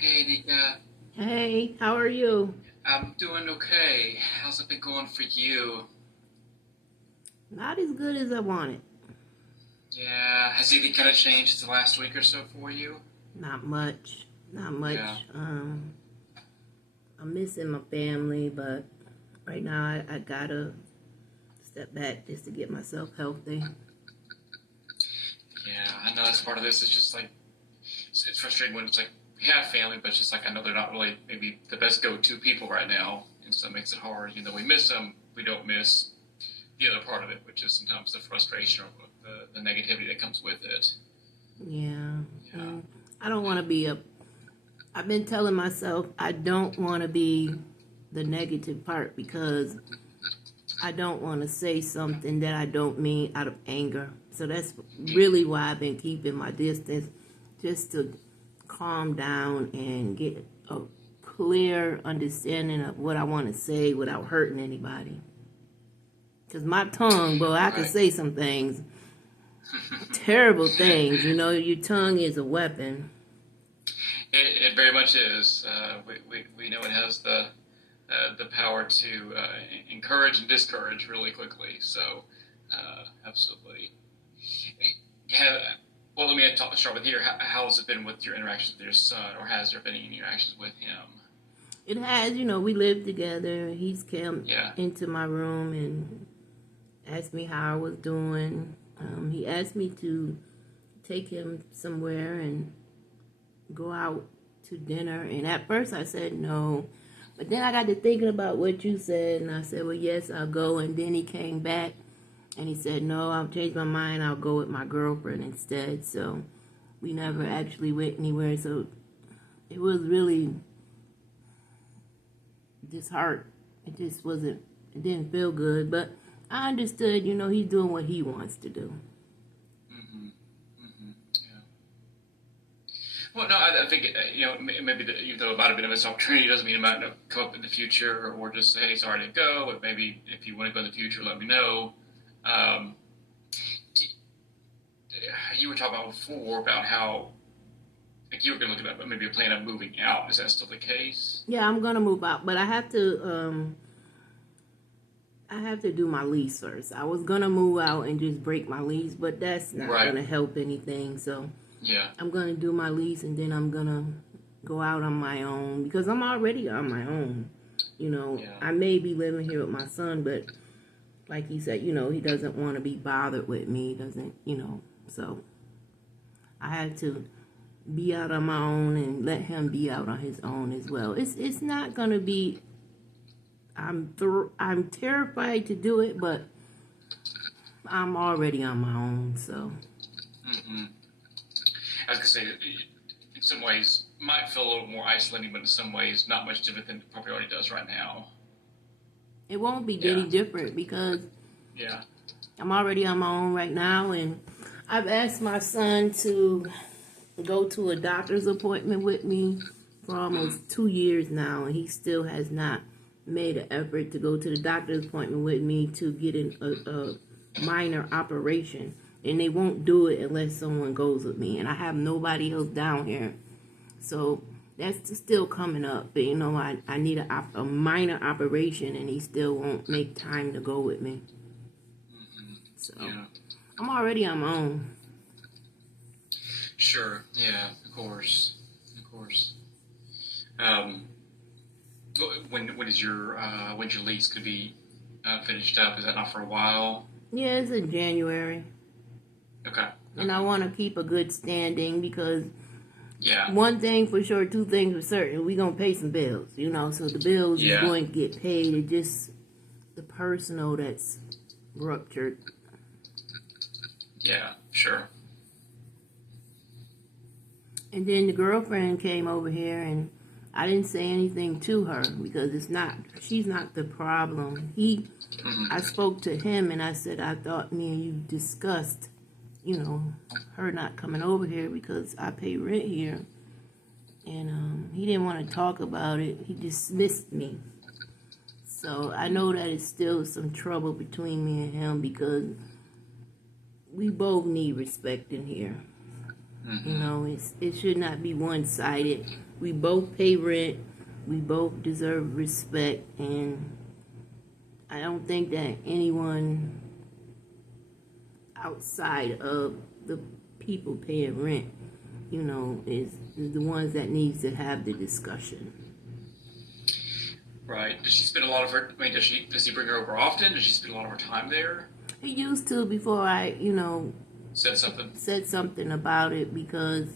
Hey, Nika. Hey, how are you? I'm doing okay. How's it been going for you? Not as good as I wanted. Yeah, has anything kind of changed the last week or so for you? Not much. Not Yeah, much. I'm missing my family, but right now I gotta step back just to get myself healthy. yeah. I know that's part of this. It's just like it's frustrating when it's like we have family, but it's just like I know they're not really maybe the best go-to people right now, and so it makes it hard. You know, we miss them. We don't miss the other part of it, which is sometimes the frustration or the negativity that comes with it. Yeah. Yeah, And I don't want to be a. I've been telling myself I don't want to be the negative part because I don't want to say something that I don't mean out of anger. So that's really why I've been keeping my distance, just to calm down and get a clear understanding of what I want to say without hurting anybody. Because my tongue, boy, I can right. say some things, terrible things. You know, your tongue is a weapon. It very much is. We know it has the power to encourage and discourage really quickly. So, absolutely. Yeah. Well, let me start with here. How has it been with your interactions with your son, or has there been any interactions with him? It has, we live together. He's come Yeah. into my room and asked me how I was doing. He asked me to take him somewhere and go out to dinner. And at first I said no. But then I got to thinking about what you said, and I said, well, yes, I'll go. And then he came back and he said, no, I'll change my mind. I'll go with my girlfriend instead. So we never actually went anywhere. So it was really disheartened. It just wasn't, it didn't feel good. But I understood, he's doing what he wants to do. Mm-hmm. Mm-hmm. Yeah. Well, no, I think maybe even though it might have been a missed opportunity, doesn't mean it might not come up in the future, or just say, "Hey, sorry to go," but maybe if you want to go in the future, let me know. Um, you were talking about before about how like you were going to look at maybe a plan of moving out. Is that still the case? Yeah, I'm gonna move out, but I have to do my lease first. I was gonna move out and just break my lease, but that's not Right. gonna help anything. So Yeah. I'm gonna do my lease and then I'm gonna go out on my own because I'm already on my own. Yeah. I may be living here with my son, but like he said, he doesn't want to be bothered with me. He doesn't. So I had to be out on my own and let him be out on his own as well. It's not gonna be. I'm terrified to do it, but I'm already on my own, so Mm-hmm. I was going to say, in some ways, might feel a little more isolating, but in some ways, not much different than it probably already does right now. it won't be any Yeah. different because Yeah. I'm already on my own right now, and I've asked my son to go to a doctor's appointment with me for Mm-hmm. almost 2 years now, and he still has not made an effort to go to the doctor's appointment with me to get a minor operation. And they won't do it unless someone goes with me. And I have nobody else down here. So that's still coming up. But I need a minor operation, and he still won't make time to go with me. Mm-hmm. So Yeah. I'm already on my own. Sure. Yeah. Of course. Of course. Um, when's your lease could be finished up? Is that not for a while? Yeah, it's in January. Okay. And I Okay. want to keep a good standing because Yeah. one thing for sure, two things for certain, we're going to pay some bills. So the bills is Yeah. going to get paid. It's just the personal that's ruptured. Yeah. Sure. And then the girlfriend came over here and I didn't say anything to her because she's not the problem. Mm-hmm. I spoke to him and I said, I thought me and you discussed, her not coming over here because I pay rent here. And he didn't want to talk about it. He dismissed me. So I know that it's still some trouble between me and him because we both need respect in here. Mm-hmm. It should not be one-sided. we both pay rent. We both deserve respect, and I don't think that anyone outside of the people paying rent, is the ones that needs to have the discussion. Right. Does she spend a lot of her? I mean, does he bring her over often? Does she spend a lot of her time there? He used to before I, Said something about it because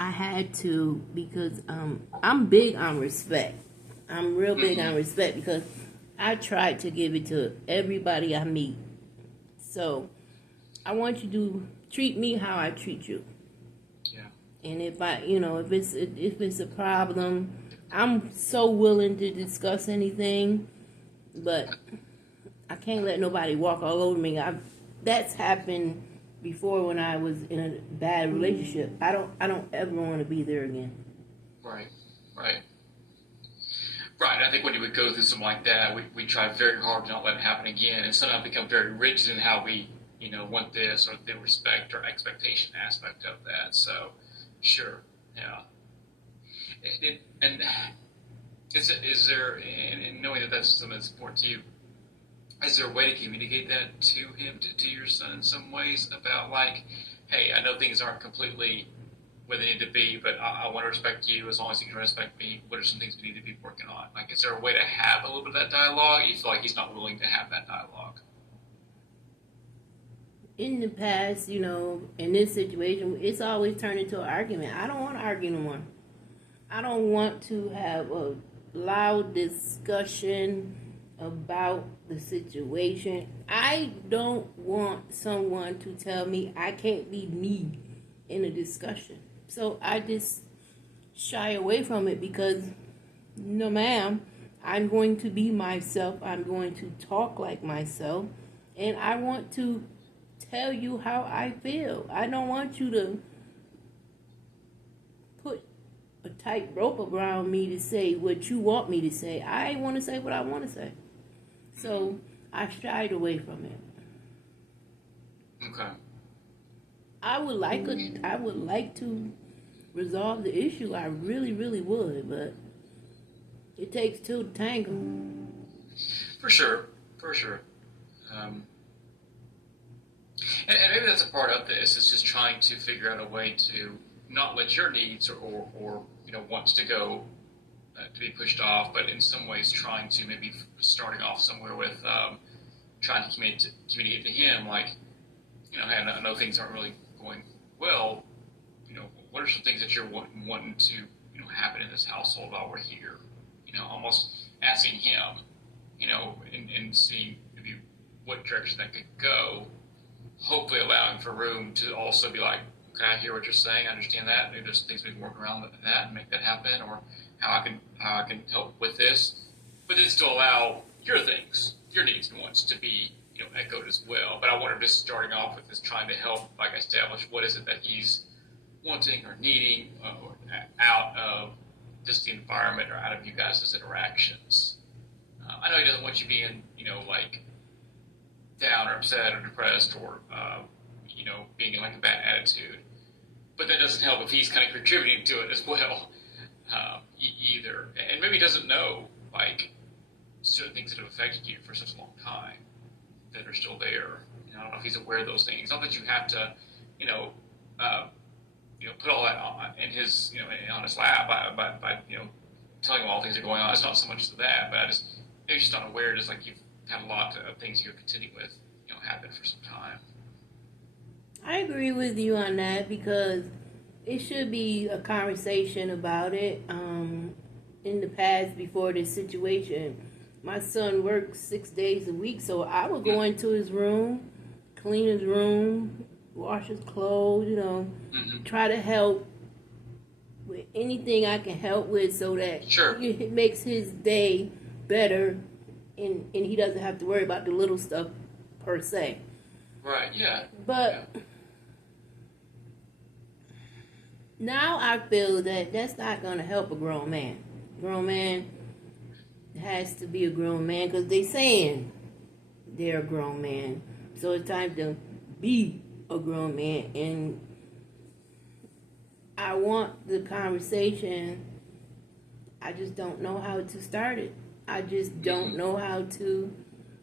I had to because I'm big on respect. I'm real big on respect because I try to give it to everybody I meet. So I want you to treat me how I treat you. Yeah. And if if it's a problem, I'm so willing to discuss anything, but I can't let nobody walk all over me. That's happened before when I was in a bad relationship. I don't ever want to be there again. Right. Right. Right. I think when you would go through something like that, we try very hard to not let it happen again, and sometimes become very rigid in how we want this or the respect or expectation aspect of that. So, sure, yeah. And is there, and knowing that that's something that's important to you, is there a way to communicate that to him, to your son in some ways about like, hey, I know things aren't completely where they need to be, but I want to respect you as long as you can respect me. What are some things we need to be working on? Like, is there a way to have a little bit of that dialogue? You feel like he's not willing to have that dialogue? In the past, in this situation, it's always turned into an argument. I don't want to argue no more. I don't want to have a loud discussion about the situation. I don't want someone to tell me I can't be me in a discussion. So I just shy away from it because, no ma'am, I'm going to be myself. I'm going to talk like myself. And I want to tell you how I feel. I don't want you to put a tight rope around me to say what you want me to say. I want to say what I want to say. So I shied away from it. Okay. I would like to resolve the issue. I really, really would, but it takes two to tango. For sure. And maybe that's a part of this. Is just trying to figure out a way to not let your needs or wants to go to be pushed off, but in some ways trying to maybe starting off somewhere with trying to communicate to him like, hey, I know things aren't really going well. What are some things that you're wanting to happen in this household while we're here? Almost asking him, and seeing maybe what direction that could go. Hopefully allowing for room to also be like, okay, I hear what you're saying, I understand that. Maybe there's things we can work around that and make that happen, or how I can help with this. But then still allow your things, your needs and wants to be echoed as well. But I wonder, just starting off with this, trying to help establish what is it that he's wanting or needing out of just the environment or out of you guys' interactions. I know he doesn't want you being down or upset or depressed or being in a bad attitude, but that doesn't help if he's kind of contributing to it as well either, and maybe he doesn't know certain things that have affected you for such a long time that are still there. I don't know if he's aware of those things. Not that you have to put all that in his on his lap by telling him all things that are going on. It's not so much as that, but maybe just not aware. Just like you've had a lot of things you're contending with, happen for some time. I agree with you on that because it should be a conversation about it. In the past, before this situation, my son works 6 days a week, so I would go into his room, clean his room, wash his clothes, try to help with anything I can help with so that it makes his day better and he doesn't have to worry about the little stuff per se. Right, yeah. But now I feel that that's not going to help a grown man. Grown man has to be a grown man because they're saying they're a grown man. So it's time to be a grown man. And I want the conversation I just don't know how to start it. I just don't Mm-hmm. know how to,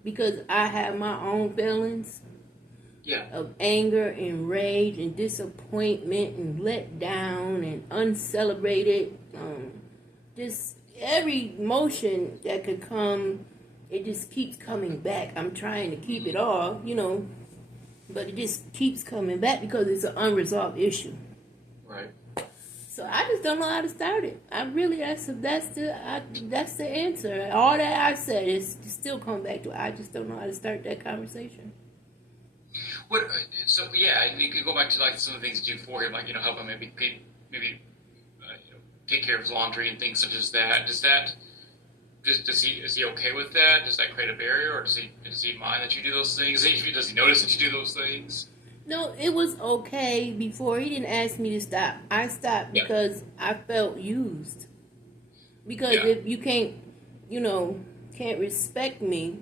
because I have my own feelings Yeah. of anger and rage and disappointment and let down and uncelebrated. Just every emotion that could come, it just keeps coming back. I'm trying to keep it all, but it just keeps coming back because it's an unresolved issue. Right. So I just don't know how to start it. I really that's the answer. All that I said is still come back to I just don't know how to start that conversation. What? So yeah, and you could go back to like some of the things you do for him, like help him maybe take care of his laundry and things such as that. Does he is he okay with that? Does that create a barrier, or does he mind that you do those things? Does he notice that you do those things? No, it was okay before. He didn't ask me to stop. I stopped Yeah. because I felt used. Because Yeah. if you can't respect me,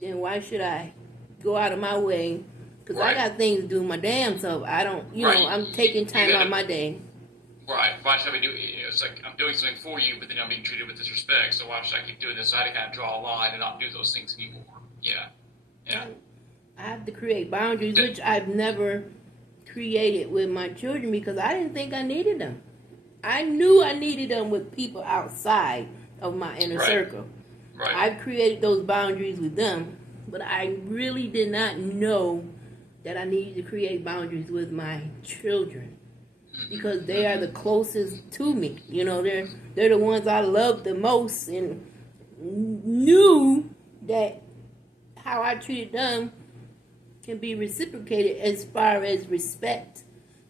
then why should I go out of my way? Because I Right. got things to do my damn self. I don't, Right. I'm taking time You out of gotta, my day. right. Why should I be doing? It's like I'm doing something for you, but then I'm being treated with disrespect. So why should I keep doing this? So I had to kind of draw a line and not do those things anymore. Yeah. Yeah. I have to create boundaries, Th- which I've never created with my children because I didn't think I needed them. I knew I needed them with people outside of my inner Right. circle. Right. I've created those boundaries with them, but I really did not know that I needed to create boundaries with my children because they are the closest to me. They're the ones I love the most and knew that how I treated them can be reciprocated as far as respect,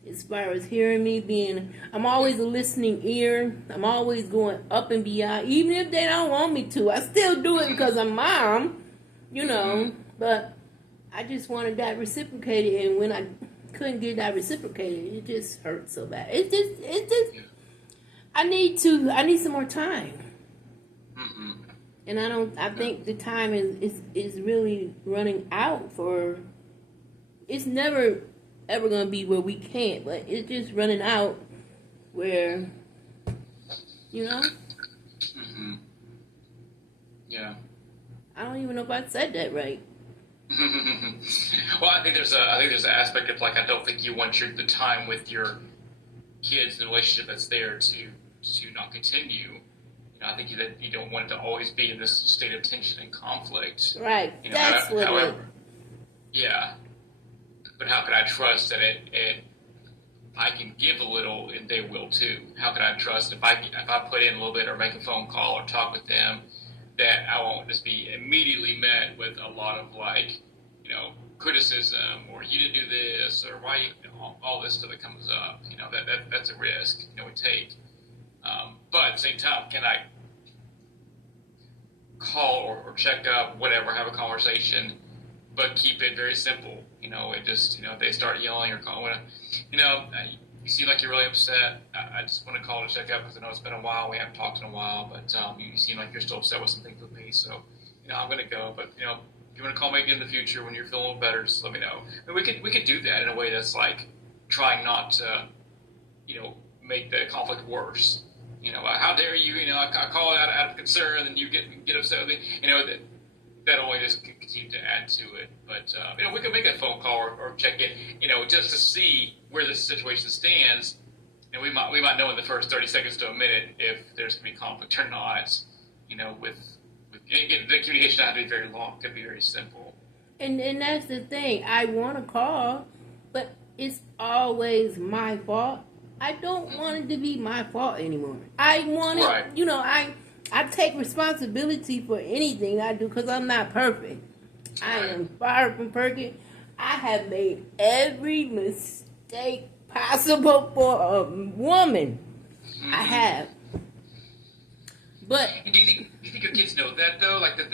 as far as hearing me I'm always a listening ear. I'm always going up and beyond, even if they don't want me to. I still do it because I'm mom, but I just wanted that reciprocated, and when I couldn't get that reciprocated, it just hurt so bad. I need some more time. Mm-hmm. And I think the time is really running out for, it's never ever going to be where we can't, but it's just running out where, Mm-hmm. Yeah. I don't even know if I said that right. Well, I think there's an aspect of like I don't think you want the time with your kids and the relationship that's there to not continue. I think that you don't want it to always be in this state of tension and conflict. Right. That's what however, yeah. But how can I trust that I can give a little and they will too? How can I trust if I put in a little bit or make a phone call or talk with them that I won't just be immediately met with a lot of criticism or you didn't do this or why all this stuff that comes up. That's a risk we take. But at the same time, can I call or check up, whatever, have a conversation, but keep it very simple? It just, if they start yelling or calling, you seem like you're really upset. I just want to call to check up because I know it's been a while. We haven't talked in a while, but you seem like you're still upset with some things with me. So, I'm going to go. But, if you want to call me again in the future when you're feeling a little better, just let me know. And we could do that in a way that's like trying not to, make the conflict worse. How dare you? I call out of concern, and you get upset with me. That only just continue to add to it. But we could make a phone call or check in, just to see where this situation stands, and we might know in the first 30 seconds to a minute if there's going to be conflict or not. With again, the communication doesn't have to be very long; it could be very simple. And that's the thing. I want to call, but it's always my fault. I don't want it to be my fault anymore. I want it, right. I take responsibility for anything I do because I'm not perfect. I am far from perfect. I have made every mistake possible for a woman. Mm-hmm. I have. But and do you think your kids know that though? Like that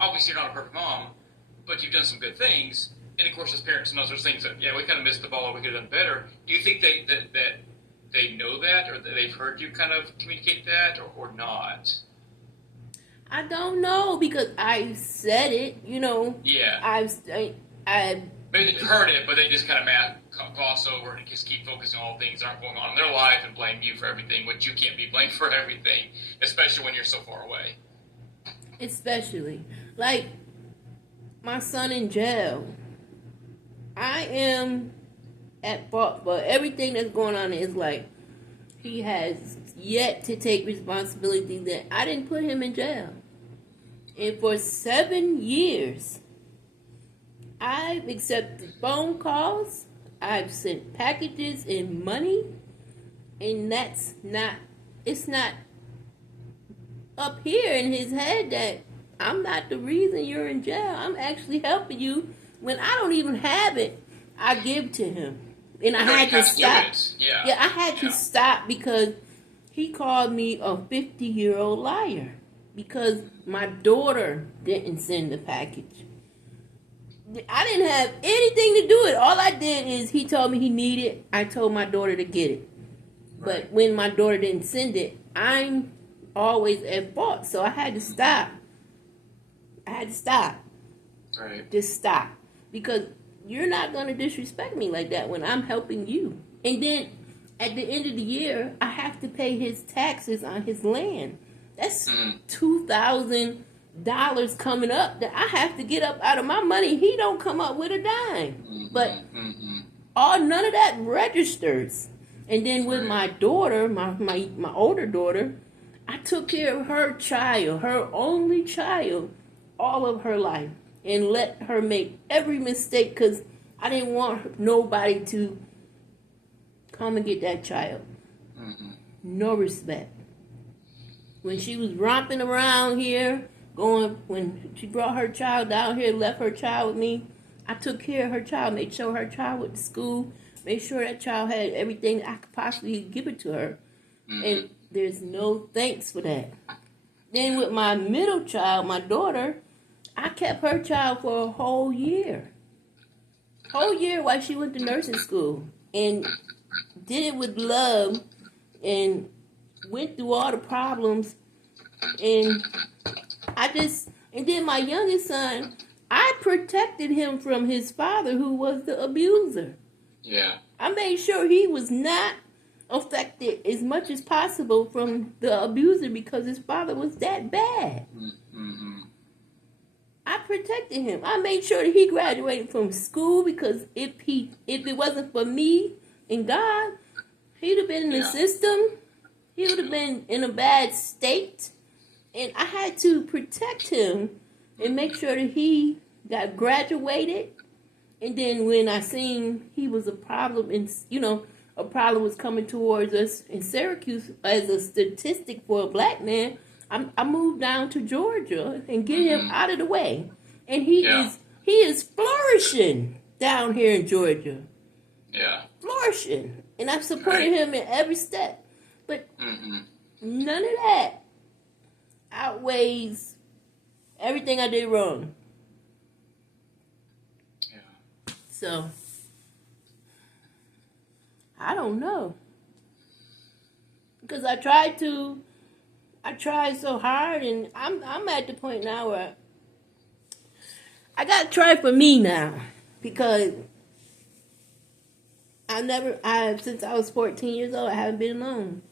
obviously you're not a perfect mom, but you've done some good things. And of course, as parents, and those are things that we kind of missed the ball, or we could have done better. Do you think that they know that, or that they've heard you kind of communicate that, or not? I don't know because I said it. Yeah. I Maybe they've heard it, but they just kind of gloss over and just keep focusing on all things that aren't going on in their life and blame you for everything, which you can't be blamed for everything, especially when you're so far away. Especially. Like, my son in jail. I am at fault for everything that's going on in his life. He has yet to take responsibility that I didn't put him in jail. And for 7 years, I've accepted phone calls, I've sent packages and money, and it's not up here in his head that I'm not the reason you're in jail. I'm actually helping you. When I don't even have it, I give to him. And I had to stop. Yeah, I had to stop because he called me a 50-year-old liar because my daughter didn't send the package. I didn't have anything to do with it. All I did is he told me he needed it. I told my daughter to get it. Right. But when my daughter didn't send it, I'm always at fault. So I had to stop. Right. Just stop. Because you're not going to disrespect me like that when I'm helping you. And then at the end of the year, I have to pay his taxes on his land. That's $2,000 coming up that I have to get up out of my money. He don't come up with a dime. But none of that registers. And then with my daughter, my older daughter, I took care of her child, her only child, all of her life. And let her make every mistake because I didn't want nobody to come and get that child. No respect. When she was romping around here, when she brought her child down here, left her child with me, I took care of her child, made sure her child went to school, made sure that child had everything I could possibly give it to her. And there's no thanks for that. Then with my middle child, my daughter, I kept her child for a whole year. Whole year while she went to nursing school. And did it with love and went through all the problems. And then my youngest son, I protected him from his father who was the abuser. Yeah. I made sure he was not affected as much as possible from the abuser because his father was that bad. I protected him. I made sure that he graduated from school because if it wasn't for me and God, he'd have been in the system. He would have been in a bad state. And I had to protect him and make sure that he got graduated. And then when I seen he was a problem, and a problem was coming towards us in Syracuse as a statistic for a black man, I moved down to Georgia and get him out of the way. And he is flourishing down here in Georgia. Yeah. Flourishing. And I've supported him in every step. But none of that outweighs everything I did wrong. Yeah. So, I don't know. Because I tried so hard, and I'm at the point now where I gotta try for me now, because since I was 14 years old, I haven't been alone,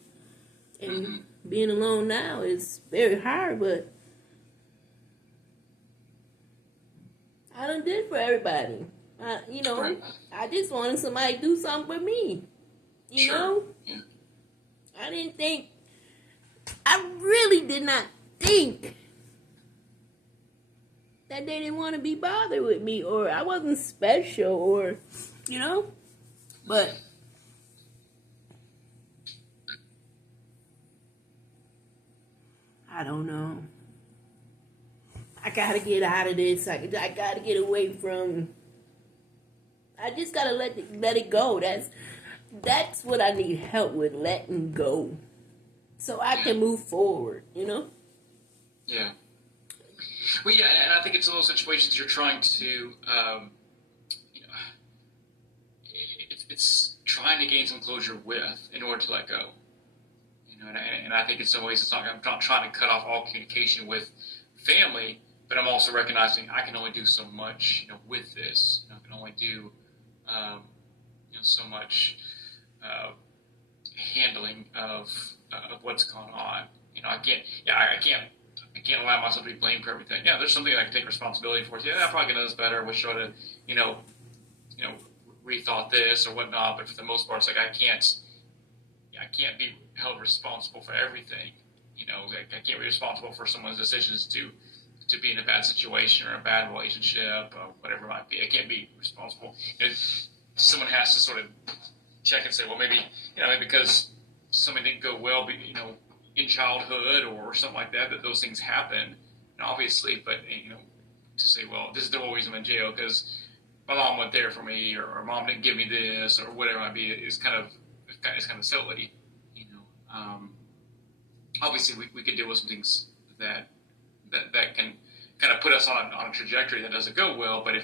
and being alone now is very hard. But I done did for everybody. I just wanted somebody to do something for me. You know, I really did not think that they didn't want to be bothered with me, or I wasn't special, or, but I don't know. I gotta get out of this. I gotta get away from. I just gotta let it go. That's what I need help with, letting go, so I can move forward. Yeah. Well, yeah, and I think it's in those situations you're trying to, it's trying to gain some closure with in order to let go. And I think in some ways I'm not trying to cut off all communication with family, but I'm also recognizing I can only do so much, with this. I can only do, so much handling of what's going on. I can't allow myself to be blamed for everything. Yeah, there's something I can take responsibility for. Yeah, I probably could know this better. Wish I would have, you know, rethought this or whatnot. But for the most part, it's like I can't be held responsible for everything. I can't be responsible for someone's decisions to be in a bad situation or a bad relationship or whatever it might be. I can't be responsible. Someone has to sort of check and say, well, maybe because something didn't go well, in childhood or something like that, that those things happen, and obviously. But to say, well, this is the whole reason I'm in jail because my mom went there for me, or mom didn't give me this, or whatever it might be, is kind of silly. Obviously, we could deal with some things that can kind of put us on a trajectory that doesn't go well. But if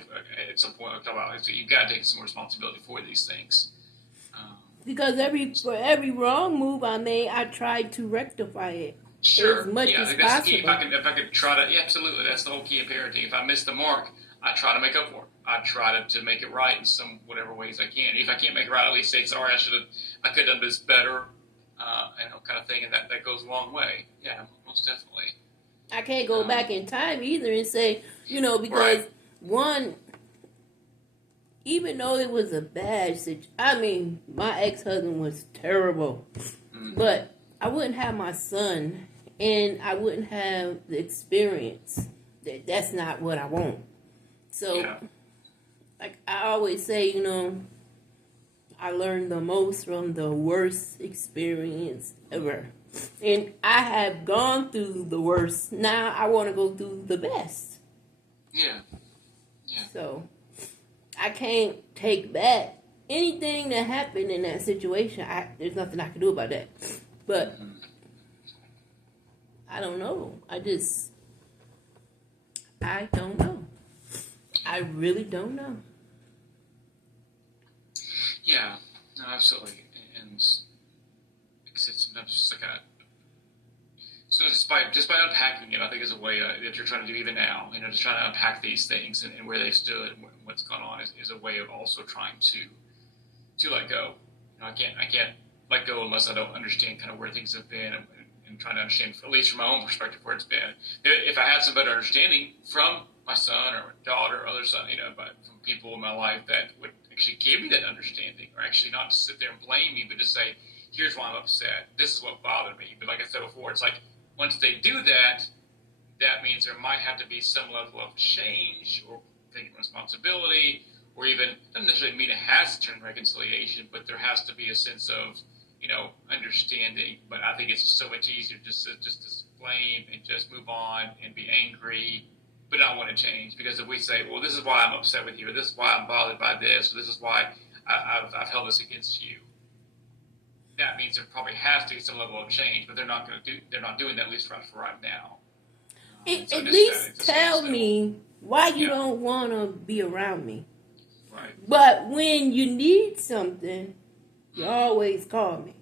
at some point, you've got to take some responsibility for these things. Because for every wrong move I made, I tried to rectify it as much as possible. That's the key. If I could try to, absolutely, that's the whole key of parenting. If I miss the mark, I try to make up for it. I try to make it right in some whatever ways I can. If I can't make it right, at least say sorry. I could have done this better, kind of thing, and that goes a long way. Yeah, most definitely. I can't go back in time either and say, because right. One, even though it was a bad situation, my ex-husband was terrible, but I wouldn't have my son, and I wouldn't have the experience. That's not what I want. So, like I always say, I learned the most from the worst experience ever. And I have gone through the worst. Now I want to go through the best. Yeah. So, I can't take back anything that happened in that situation. There's nothing I can do about that. But, I don't know. I don't know. I really don't know. Yeah, no, absolutely. And it's sometimes just like just by unpacking it, I think is a way that you're trying to do even now. Just trying to unpack these things and where they stood and what's gone on is a way of also trying to let go. I can't let go unless I don't understand kind of where things have been and trying to understand, at least from my own perspective, where it's been. If I had some better understanding from my son or daughter or other son, but from people in my life that would actually give me that understanding, or actually not just sit there and blame me, but just say, here's why I'm upset. This is what bothered me. But like I said before, it's like once they do that, that means there might have to be some level of change or taking responsibility, or even doesn't necessarily mean it has to turn reconciliation, but there has to be a sense of understanding. But I think it's just so much easier just to blame and just move on and be angry, but not want to change. Because if we say, well, this is why I'm upset with you, or this is why I'm bothered by this, or this is why I've held this against you, that means there probably has to be some level of change, but they're not doing that, at least for right now. At least tell me why you don't want to be around me. Right. But when you need something, you always call me.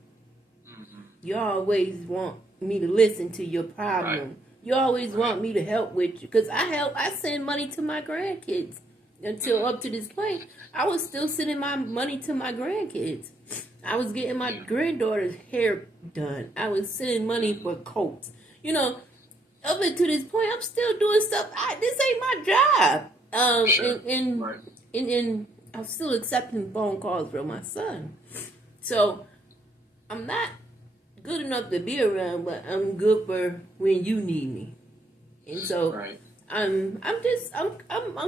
Mm-hmm. You always want me to listen to your problem. Right. You always want me to help with you. Because I send money to my grandkids. Until up to this point, I was still sending my money to my grandkids. I was getting my granddaughter's hair done. I was sending money for coats. Up until this point, I'm still doing stuff. This ain't my job. Sure. And I'm still accepting phone calls from my son. So I'm not good enough to be around, but I'm good for when you need me. And so I'm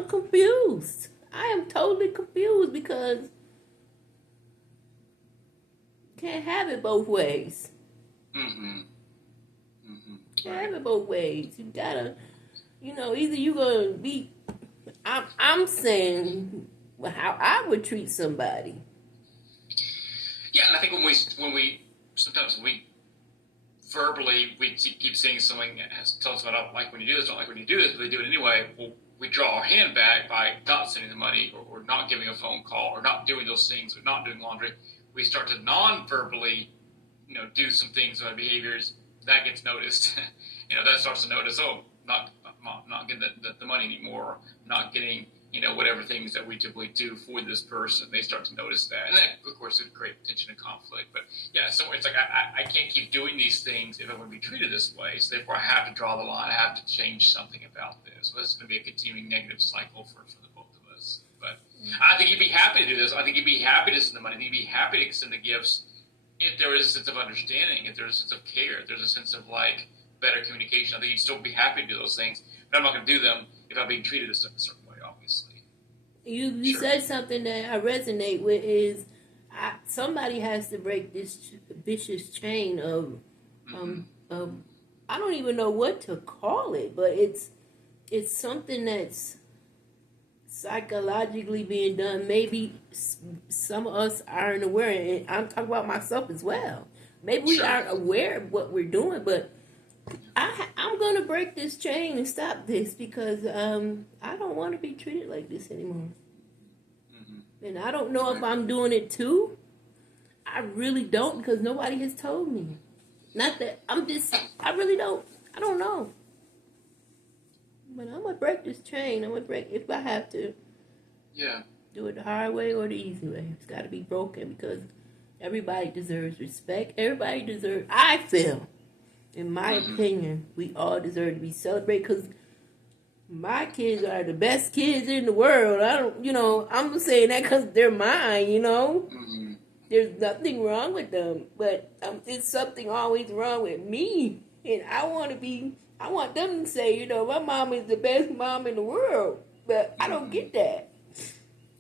confused. I am totally confused because can't have it both ways. Can't have it both ways. You gotta, either you gonna be. I'm saying how I would treat somebody. Yeah, and I think when we sometimes we verbally we keep saying something that tells us I don't like when you do this, don't like when you do this, but they do it anyway. Well, we draw our hand back by not sending the money or not giving a phone call or not doing those things or not doing laundry. We start to non-verbally, do some things or behaviors that gets noticed. That starts to notice. Oh, not getting the money anymore. Not getting whatever things that we typically do for this person, they start to notice that. And that, of course, would create tension and conflict. But yeah, so it's like I can't keep doing these things if I'm going to be treated this way. So therefore, I have to draw the line. I have to change something about this. So this is going to be a continuing negative cycle for the both of us. But I think he'd be happy to do this. I think he'd be happy to send the money. He'd be happy to send the gifts if there is a sense of understanding, if there's a sense of care, if there's a sense of like better communication. I think he'd still be happy to do those things. But I'm not going to do them if I'm being treated a certain way, obviously. You sure. Said something that I resonate with is somebody has to break this vicious chain of I don't even know what to call it, but it's something that's psychologically being done. Maybe some of us aren't aware, and I'm talking about myself as well. Maybe we aren't aware of what we're doing, but I'm going to break this chain and stop this because I don't want to be treated like this anymore. Mm-hmm. And I don't know if I'm doing it too. I really don't because nobody has told me. Not that I really don't. I don't know. But I'm going to break this chain. I'm going to break if I have to. Yeah. Do it the hard way or the easy way. It's got to be broken because everybody deserves respect. Everybody deserves, I feel, in my opinion, we all deserve to be celebrated because my kids are the best kids in the world. I'm saying that because they're mine, Mm-hmm. There's nothing wrong with them, but there's something always wrong with me. And I want them to say, my mom is the best mom in the world. But I don't get that.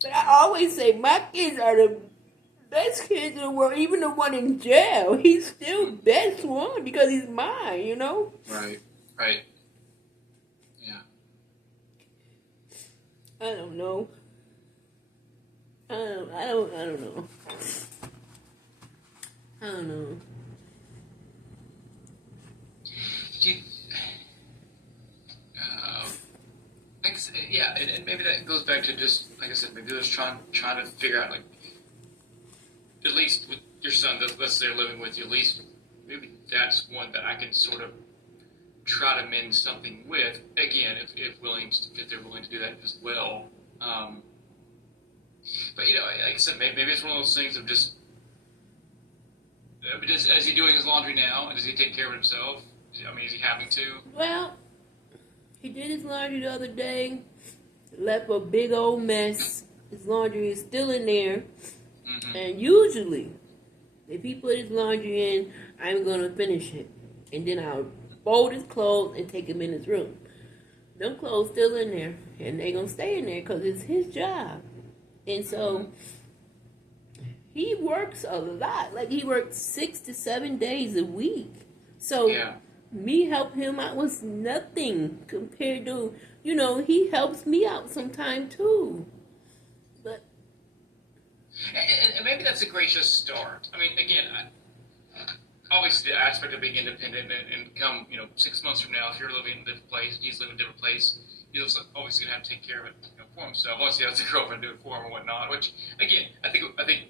But I always say my kids are the best kids in the world. Even the one in jail, he's still best one because he's mine, Right. Yeah. I don't know. I don't know. I don't know. Yeah, and maybe that goes back to just, like I said, maybe just trying to figure out, like, at least with your son, let's say they're living with you, at least maybe that's one that I can sort of try to mend something with, again, if they're willing to do that as well. But, like I said, maybe it's one of those things of just, is he doing his laundry now? Does he take care of himself? Is he having to? Well, he did his laundry the other day, left a big old mess. His laundry is still in there. Mm-hmm. And usually, if he put his laundry in, I'm going to finish it. And then I'll fold his clothes and take him in his room. Them clothes still in there. And they're going to stay in there because it's his job. And so, he works a lot. Like, he works 6 to 7 days a week. So, me help him out was nothing compared to, he helps me out sometime too. But and maybe that's a gracious start. Again, obviously the aspect of being independent and come, 6 months from now, if you're living in a different place, he's living in a different place, he's obviously going to have to take care of it for himself. Unless he has a girlfriend do it for him or whatnot, which, again, I think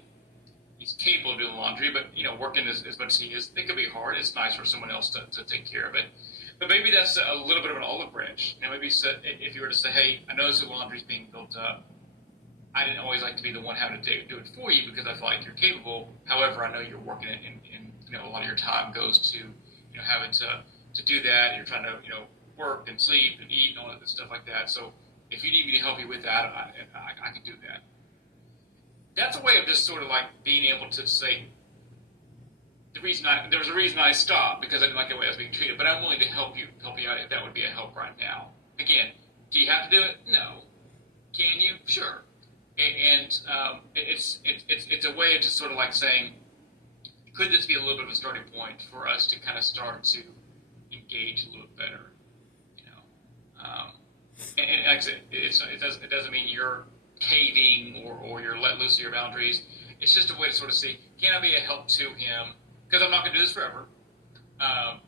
he's capable of doing laundry, but, working as much as he is, it could be hard. It's nice for someone else to take care of it. But maybe that's a little bit of an olive branch. Maybe if you were to say, hey, I notice the laundry's being built up. I didn't always like to be the one having to do it for you because I feel like you're capable. However, I know you're working it and a lot of your time goes to, having to do that. You're trying to, work and sleep and eat and all that stuff like that. So if you need me to help you with that, I can do that. That's a way of just sort of like being able to say, there was a reason I stopped because I didn't like the way I was being treated, but I'm willing to help you out if that would be a help right now. Again, do you have to do it? No. Can you? Sure. And it's a way of just sort of like saying, could this be a little bit of a starting point for us to kind of start to engage a little bit better? And like I said, it doesn't mean you're caving or you're let loose of your boundaries. It's just a way to sort of see, can I be a help to him? Because I'm not going to do this forever,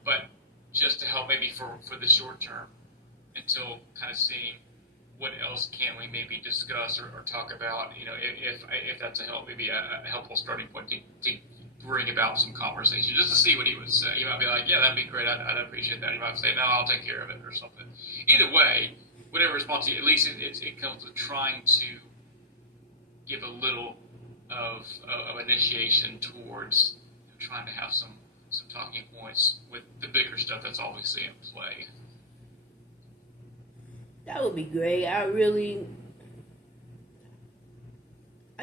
but just to help maybe for the short term until kind of seeing what else can we maybe discuss or talk about, if that's a help, maybe a helpful starting point to bring about some conversation, just to see what he would say. He might be like, yeah, that'd be great, I'd appreciate that. He might say, no, I'll take care of it or something. Either way, whatever response, at least it comes with trying to give a little of initiation towards trying to have some talking points with the bigger stuff that's obviously in play. That would be great. I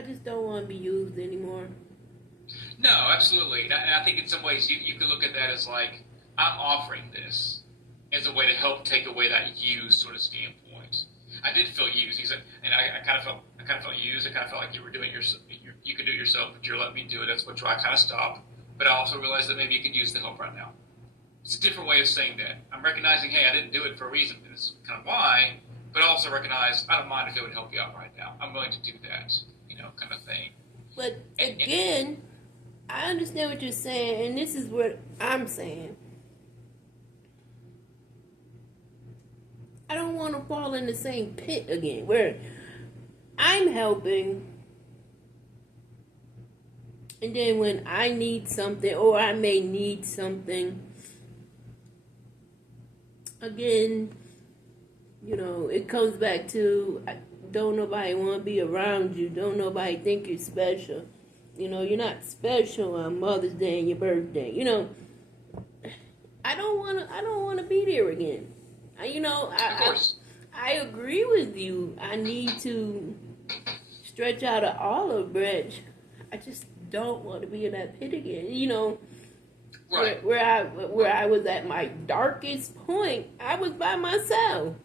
just don't want to be used anymore. No, absolutely. And I think in some ways you could look at that as like, I'm offering this as a way to help take away that used sort of standpoint. I did feel used. He said, and I kind of felt used. I kind of felt like you were doing you could do it yourself, but you're letting me do it. That's what I kind of stopped. But I also realized that maybe you could use the help right now. It's a different way of saying that. I'm recognizing, hey, I didn't do it for a reason. This is kind of why. But I also recognize, I don't mind if it would help you out right now. I'm willing to do that, kind of thing. But again, I understand what you're saying, and this is what I'm saying. I don't want to fall in the same pit again, where I'm helping, and then when I need something, or I may need something, again, it comes back to, don't nobody want to be around you. Don't nobody think you're special. You're not special on Mother's Day and your birthday. I don't want to be there again. I agree with you. I need to stretch out an olive branch. I just don't want to be in that pit again. Right. Where I was at my darkest point, I was by myself.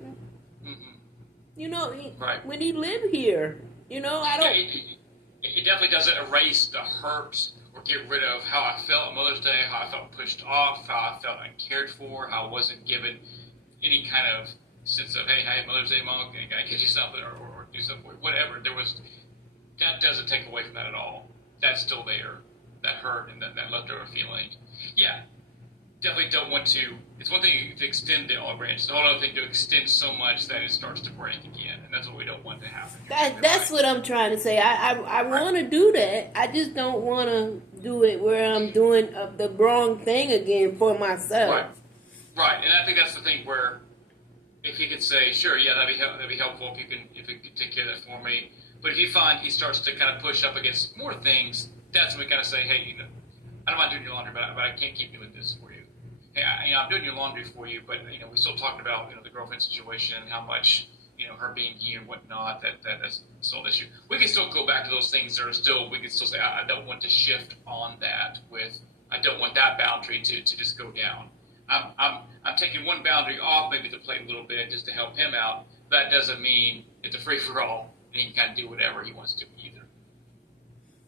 Right. When he lived here, I don't. It definitely doesn't erase the hurt or get rid of how I felt on Mother's Day, how I felt pushed off, how I felt uncared for, how I wasn't given any kind of sense of, hey, Mother's Day, Mom, can I get you something or do something, whatever. That doesn't take away from that at all. That's still there, that hurt and that leftover feeling. Yeah, definitely don't want to. It's one thing to extend the olive branch. It's a whole other thing to extend so much that it starts to break again, and that's what we don't want to happen. That's what I'm trying to say. I want to do that. I just don't want to do it where I'm doing the wrong thing again for myself. Right, and I think that's the thing where if he could say, sure, yeah, that'd be helpful if you could take care of that for me. But if you find he starts to kind of push up against more things, that's when we kind of say, hey, I don't mind doing your laundry, but I can't keep doing this for you. Hey, I'm doing your laundry for you, but we still talked about the girlfriend situation and how much her being here and whatnot that's still an issue. We can still go back to those things that are still. We can still say I don't want to shift on that with. I don't want that boundary to just go down. I'm taking one boundary off maybe to play a little bit just to help him out. That doesn't mean it's a free for all and he can kind of do whatever he wants to either.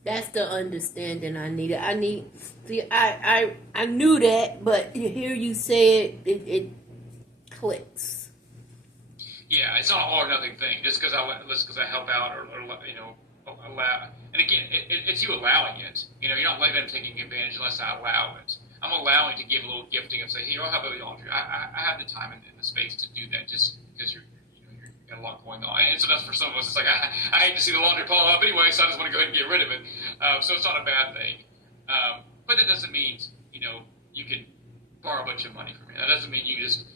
That's the understanding I needed. I knew that, but to hear you say it clicks. Yeah, it's not an all or nothing thing. Just because I help out or allow. And again, it's you allowing it. You're not letting them taking advantage unless I allow it. I'm allowing to give a little gifting and say, hey, I'll have a laundry. I have the time and the space to do that just because you're got a lot going on. And so that's for some of us. It's like I hate to see the laundry pile up anyway, so I just want to go ahead and get rid of it. So it's not a bad thing. But that doesn't mean you can borrow a bunch of money from me. That doesn't mean you just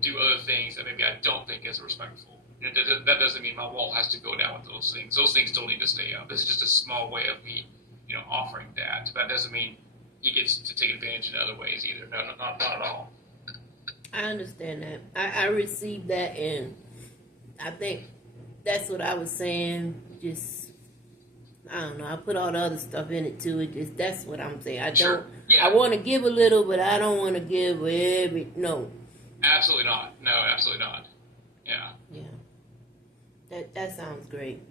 do other things that maybe I don't think is respectful. That doesn't mean my wall has to go down with those things. Those things still need to stay up. This is just a small way of me, offering that. But that doesn't mean he gets to take advantage in other ways either. No, not at all. I understand that. I received that, and I think that's what I was saying. Just, I don't know. I put all the other stuff in it too. That's what I'm saying. I want to give a little, but I don't want to give no. Absolutely not. No, absolutely not. Yeah. Yeah. That sounds great.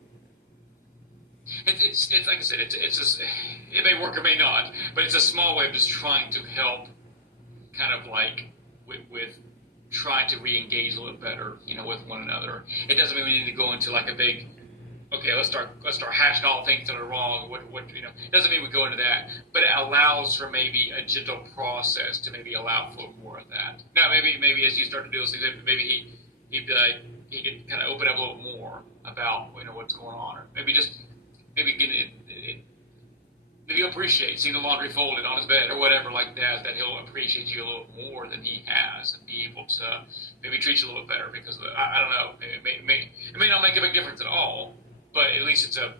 It's like I said, it's just, it may work or may not, but it's a small way of just trying to help, kind of like with trying to re-engage a little better, with one another. It doesn't mean we need to go into like a big, okay, let's start hashing all things that are wrong. It doesn't mean we go into that, but it allows for maybe a gentle process to maybe allow for more of that. Now, maybe as you start to do those things, maybe he'd be like, he could kind of open up a little more about what's going on, or maybe get it. maybe he'll appreciate seeing the laundry folded on his bed or whatever like that. That he'll appreciate you a little more than he has, and be able to maybe treat you a little bit better. Because I don't know, it may not make a big difference at all, but at least it's a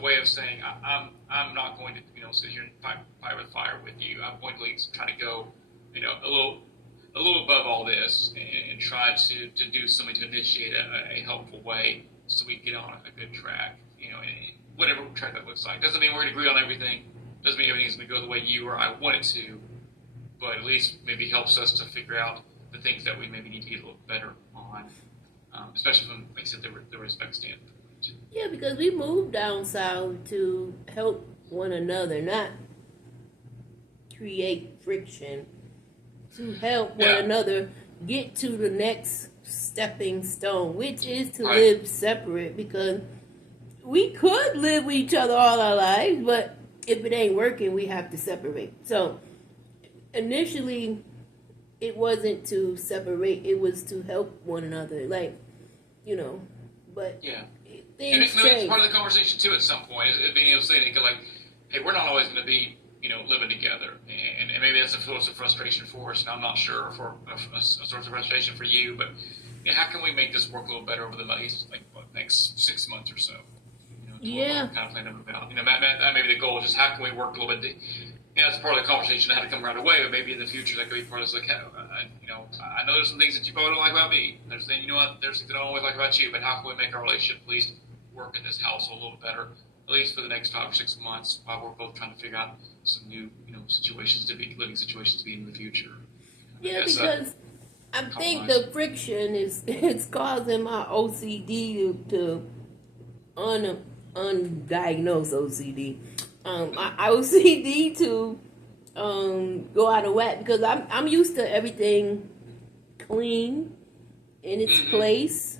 way of saying I'm not going to sit here and fight with fire with you. I'm going to at least try to go a little above all this and try to do something to initiate a helpful way so we get on a good track. And whatever track that looks like. Doesn't mean we're going to agree on everything. Doesn't mean everything's going to go the way you or I want it to. But at least maybe helps us to figure out the things that we maybe need to get a little better on, especially from, like I said, the respect standpoint. Yeah, because we moved down south to help one another, not create friction, to help one another get to the next stepping stone, which is to live separate, because we could live with each other all our lives, but if it ain't working, we have to separate. So initially, it wasn't to separate, it was to help one another, but things and change. it's part of the conversation too at some point, is being able to say, like, hey, we're not always going to be living together, and maybe that's a source of frustration for us, and I'm not sure for a source of frustration for you, but how can we make this work a little better over the next 6 months or so? Kind of plan about. That may be the goal. Just how can we work a little bit? That's part of the conversation. I had to come right away, but maybe in the future that could be part of this. I know there's some things that you probably don't like about me. There's things, there's things that I don't always like about you. But how can we make our relationship at least work in this household a little better, at least for the next 5 or 6 months, while we're both trying to figure out some new, living situations to be in the future. Yeah, because I think the friction is causing my OCD to undiagnosed OCD. My OCD to go out of whack, because I'm used to everything clean in its place,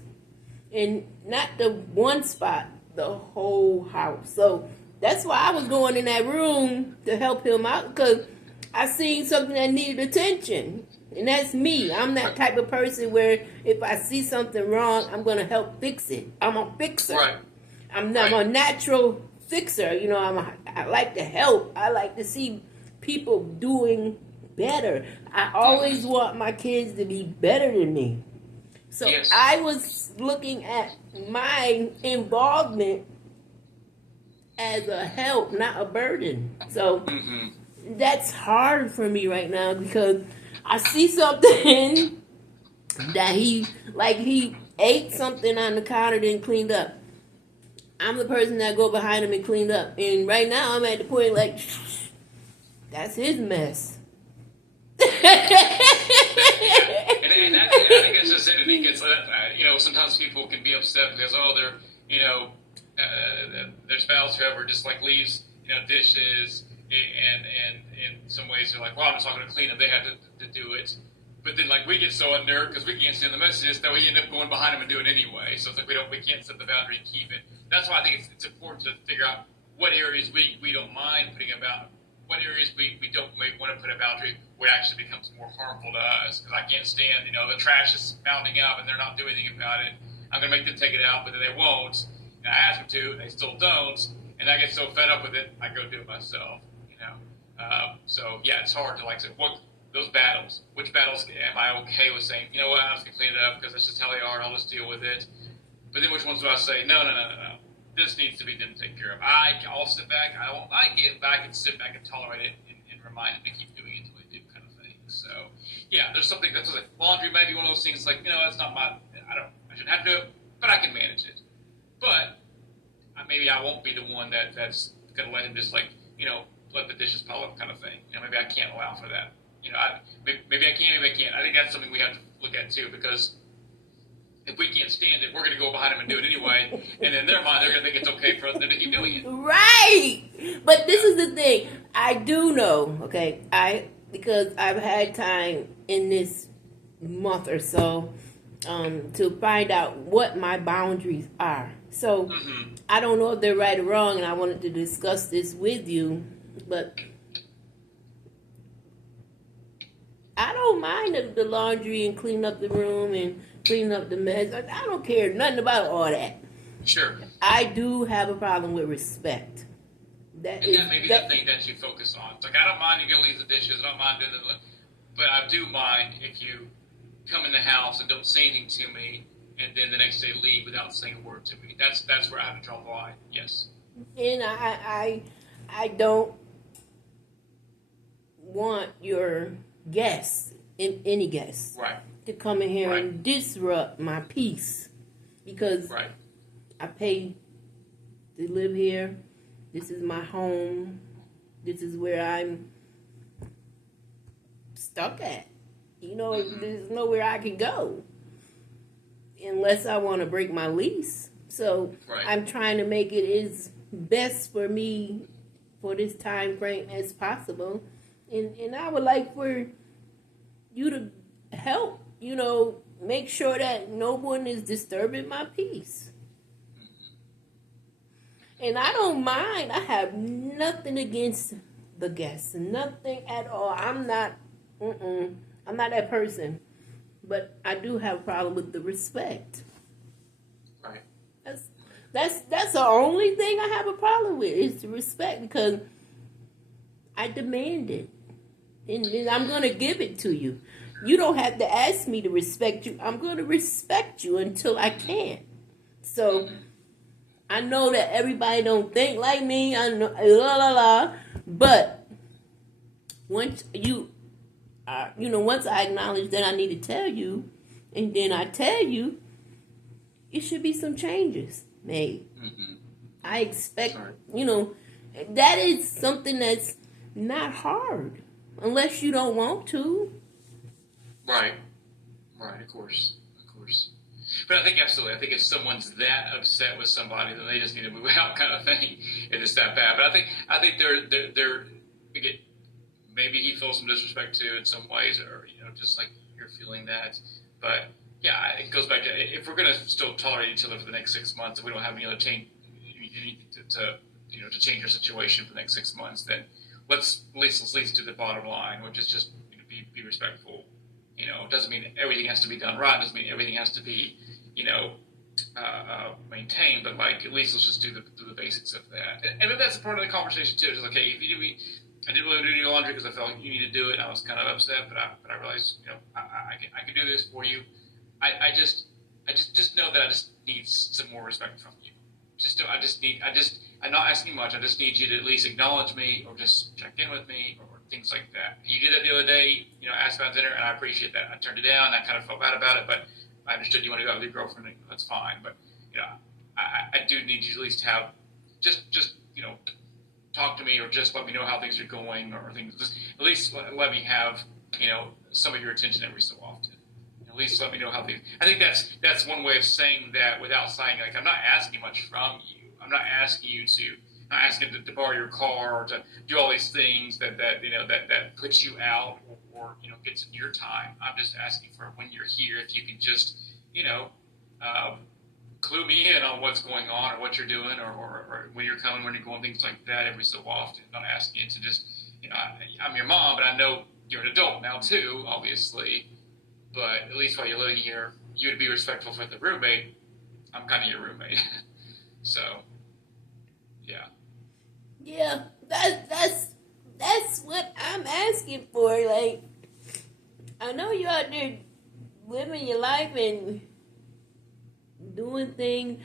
and not the one spot, the whole house. So that's why I was going in that room to help him out, because I seen something that needed attention. And that's me. I'm that type of person where if I see something wrong, I'm going to help fix it. I'm a fixer. Right. I'm a natural fixer. I like to help. I like to see people doing better. I always want my kids to be better than me. So I was looking at my involvement as a help, not a burden. So that's hard for me right now, because I see something that he ate something on the counter, then cleaned up. I'm the person that go behind him and cleaned up. And right now I'm at the point that's his mess. And I think that's just it. And gets sometimes people can be upset because their spouse, whoever, just leaves dishes, and in some ways they're like, well, I'm just not going to clean them. They have to do it. But then we get so unnerved because we can't send the messages that we end up going behind them and doing it anyway. So it's we can't set the boundary and keep it. That's why I think it's important to figure out what areas we don't mind putting about, what areas we don't maybe want to put a boundary where it actually becomes more harmful to us. Because I can't stand, the trash is mounting up and they're not doing anything about it. I'm going to make them take it out, but then they won't. And I ask them to, and they still don't. And I get so fed up with it, I go do it myself. So it's hard to say, what those battles. Which battles am I okay with saying? You know what? I'm just gonna clean it up because that's just how they are, and I'll just deal with it. But then which ones do I say? No. This needs to be them taken care of. I'll sit back. I won't like it, but I can sit back and tolerate it and remind them to keep doing it until they do, kind of thing. So there's something that's laundry. Maybe one of those things that's not my. I shouldn't have to do it, but I can manage it. But maybe I won't be the one that's gonna let him just let the dishes pile up, kind of thing. Maybe I can't allow for that. Maybe I can, maybe I can't. I think that's something we have to look at too, because if we can't stand it, we're going to go behind them and do it anyway. And in their mind, they're going to think it's okay for them to keep doing it. Right. But this is the thing. I do know, okay, because I've had time in this month or so to find out what my boundaries are. So I don't know if they're right or wrong, and I wanted to discuss this with you. But I don't mind the laundry and clean up the room and clean up the mess. I don't care nothing about all that. Sure. I do have a problem with respect. And that may be the thing that you focus on. It's like, I don't mind you gonna leave the dishes. I don't mind doing this, but I do mind if you come in the house and don't say anything to me, and then the next day leave without saying a word to me. That's where I have to draw the line. Yes. And I don't want your guests, any guests, right, to come in here and disrupt my peace, because I pay to live here. This is my home. This is where I'm stuck at. You know, there's nowhere I can go unless I want to break my lease. So I'm trying to make it as best for me for this time frame as possible. And I would like for you to help, you know, make sure that no one is disturbing my peace. And I don't mind. I have nothing against the guests. Nothing at all. I'm not that person. But I do have a problem with the respect. Right. That's the only thing I have a problem with, is the respect, because I demand it. And I'm going to give it to you. You don't have to ask me to respect you. I'm going to respect you until I can. So I know that everybody don't think like me. I know, but once once I acknowledge that I need to tell you, and then I tell you, it should be some changes made. I expect, that is something that's not hard, unless you don't want to. Right, of course. But I think absolutely. I think if someone's that upset with somebody, then they just need to move out, kind of thing. If it's that bad. But I think they're again, maybe he feels some disrespect too in some ways, or just like you're feeling that. But yeah, it goes back to, if we're going to still tolerate each other for the next 6 months, if we don't have any other change, anything to change our situation for the next 6 months, then let's at least do the bottom line, which is just be respectful. It doesn't mean everything has to be done right. It doesn't mean everything has to be, maintained. But at least let's just do the basics of that. And then that's a part of the conversation too. Just okay, if I didn't really do your laundry because I felt like you need to do it, and I was kind of upset. But I realized, I can do this for you. I just know that I just need some more respect from you. I'm not asking much. I just need you to at least acknowledge me, or just check in with me, or things like that. You did that the other day, asked about dinner, and I appreciate that. I turned it down. I kind of felt bad about it, but I understood you want to go out with your girlfriend. That's fine. But I do need you to at least have just talk to me, or just let me know how things are going, or things. Just at least let me have some of your attention every so often. At least let me know how things. I think that's one way of saying that without saying, like, I'm not asking much from you. I'm not asking you to. I'm not asking to borrow your car, or to do all these things that puts you out, or gets in your time. I'm just asking for, when you're here, if you can just clue me in on what's going on, or what you're doing, or when you're coming, when you're going, things like that every so often. I'm not asking you to just, I'm your mom, but I know you're an adult now too, obviously. But at least while you're living here, you would be respectful for the roommate. I'm kind of your roommate. So, yeah. Yeah, that's what I'm asking for. Like, I know you're out there living your life and doing things.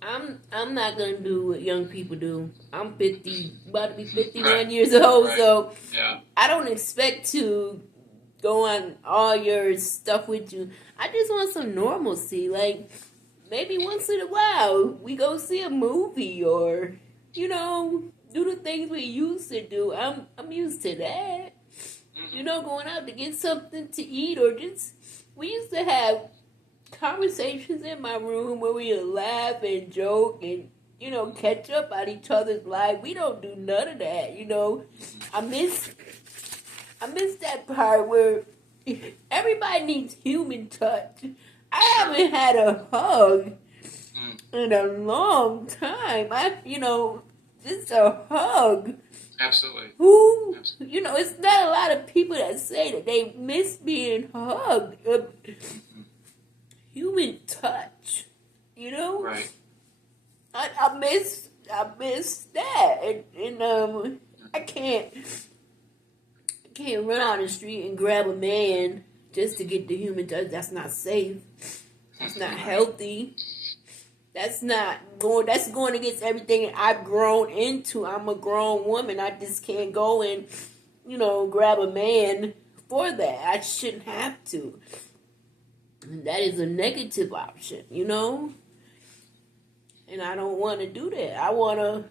I'm not gonna do what young people do. I'm 50, about to be 51 years old, so I don't expect to go on all your stuff with you. I just want some normalcy. Like, maybe once in a while we go see a movie, or do the things we used to do. I'm used to that. Going out to get something to eat, or just, we used to have conversations in my room where we would laugh and joke and catch up on each other's life. We don't do none of that. I miss that part where everybody needs human touch. I haven't had a hug in a long time. Just a hug. Absolutely. It's not a lot of people that say that they miss being hugged. Human touch, Right. I miss I miss that, and I can't run out the street and grab a man just to get the human touch. That's not safe. That's not healthy. That's going against everything I've grown into. I'm a grown woman. I just can't go and, grab a man for that. I shouldn't have to. And that is a negative option, And I don't want to do that. I want to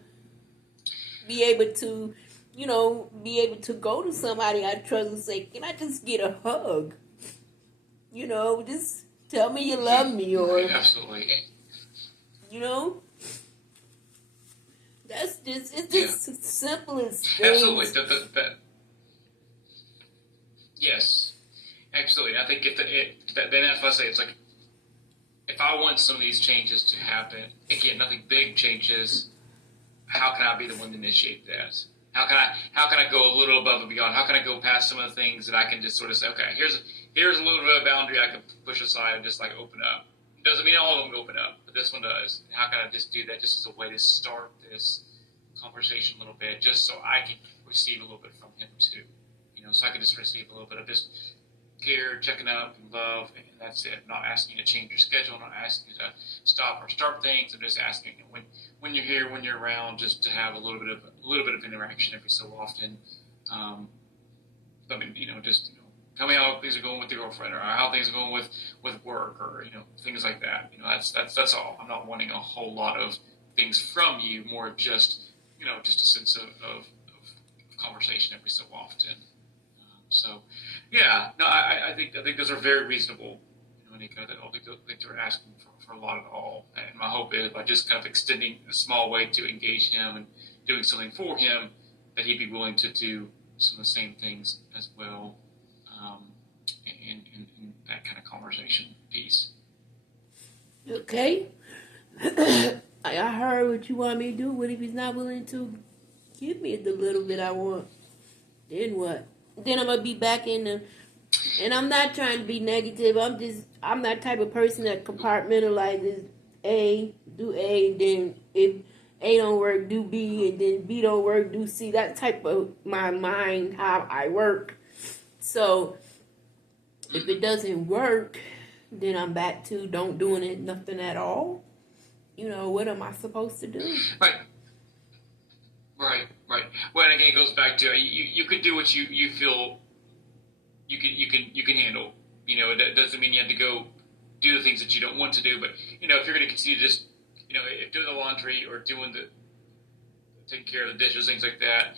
be able to, go to somebody I trust and say, can I just get a hug? Just tell me you love me, or absolutely. That's it's just simple as things. Absolutely. Yes, absolutely. I think then that's what I say. It's like, if I want some of these changes to happen, again, nothing big changes. How can I be the one to initiate that? How can I go a little above and beyond? How can I go past some of the things that I can just sort of say, okay, here's a little bit of a boundary I can push aside and just like open up. It doesn't mean all of them open up, but this one does. How can I just do that just as a way to start this conversation a little bit, just so I can receive a little bit from him too? So I can just receive a little bit of just care, checking up, and love, and that's it. I'm not asking you to change your schedule. I'm not asking you to stop or start things. I'm just asking you when you're here, when you're around, just to have a little bit of interaction every so often. Tell me how things are going with your girlfriend, or how things are going with work, or things like that. That's all. I'm not wanting a whole lot of things from you. More just just a sense of conversation every so often. I think those are very reasonable. Anika, I don't think they're asking for a lot at all. And my hope is by just kind of extending a small way to engage him and doing something for him, that he'd be willing to do some of the same things as well, in that kind of conversation piece. Okay. I heard what you want me to do. What if he's not willing to give me the little bit I want? Then what? Then I'm going to be back in the... And I'm not trying to be negative. I'm that type of person that compartmentalizes do A, and then if A don't work, do B, and then B don't work, do C. That type of my mind, how I work. So if it doesn't work, then I'm back to don't doing it, nothing at all. What am I supposed to do? Right. Well, and again, it goes back to you can do what you feel you can handle. That doesn't mean you have to go do the things that you don't want to do. But if you're going to continue to just if doing the laundry or taking care of the dishes, things like that,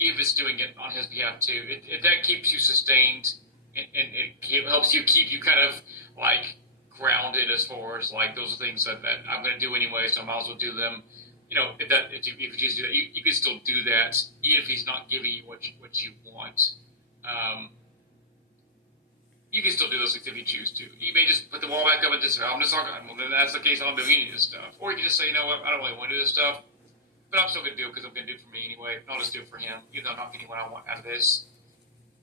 Eve is doing it on his behalf too. If that keeps you sustained and it helps you keep you kind of like grounded as far as like those are things that I'm going to do anyway, so I might as well do them. If you choose to do that, you can still do that even if he's not giving you what you want. You can still do those things if you choose to. You may just put the wall back up and just say, I'm just talking. Well, then that's the case. I'm doing any of this stuff. Or you can just say, you know what, I don't really want to do this stuff, but I'm still going to do it because I'm going to do it for me anyway. I'll just do it for him, even though I'm not getting what I want out of this.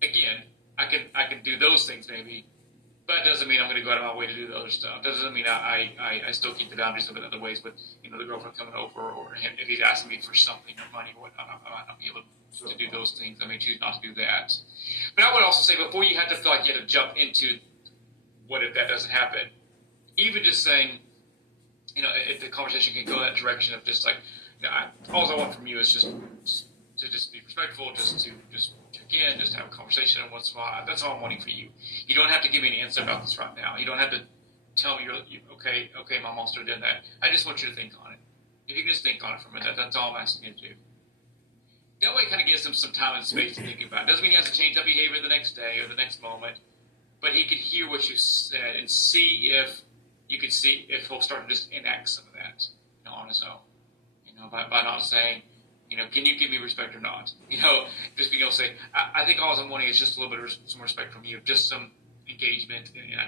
Again, I can do those things maybe, but it doesn't mean I'm going to go out of my way to do the other stuff. It doesn't mean I still keep the boundaries of it other ways with the girlfriend coming over, or him if he's asking me for something or money or whatnot. I might not be able to do those things. I may choose not to do that. But I would also say before you have to feel like you have to jump into what if that doesn't happen, even just saying, if the conversation can go that direction of just like, all I want from you is just to be respectful, just to check in, just have a conversation once in a while. That's all I'm wanting for you. You don't have to give me an answer about this right now. You don't have to tell me okay, my mom's still doing that. I just want you to think on it. If you can just think on it for a minute, that's all I'm asking you to do. That way it kind of gives him some time and space to think about it. Doesn't mean he has to change that behavior the next day or the next moment, but he can hear what you said and see if he'll start to just enact some of that on his own. By not saying, can you give me respect or not? Just being able to say, I think all I'm wanting is just a little bit of some respect from you, just some engagement, and I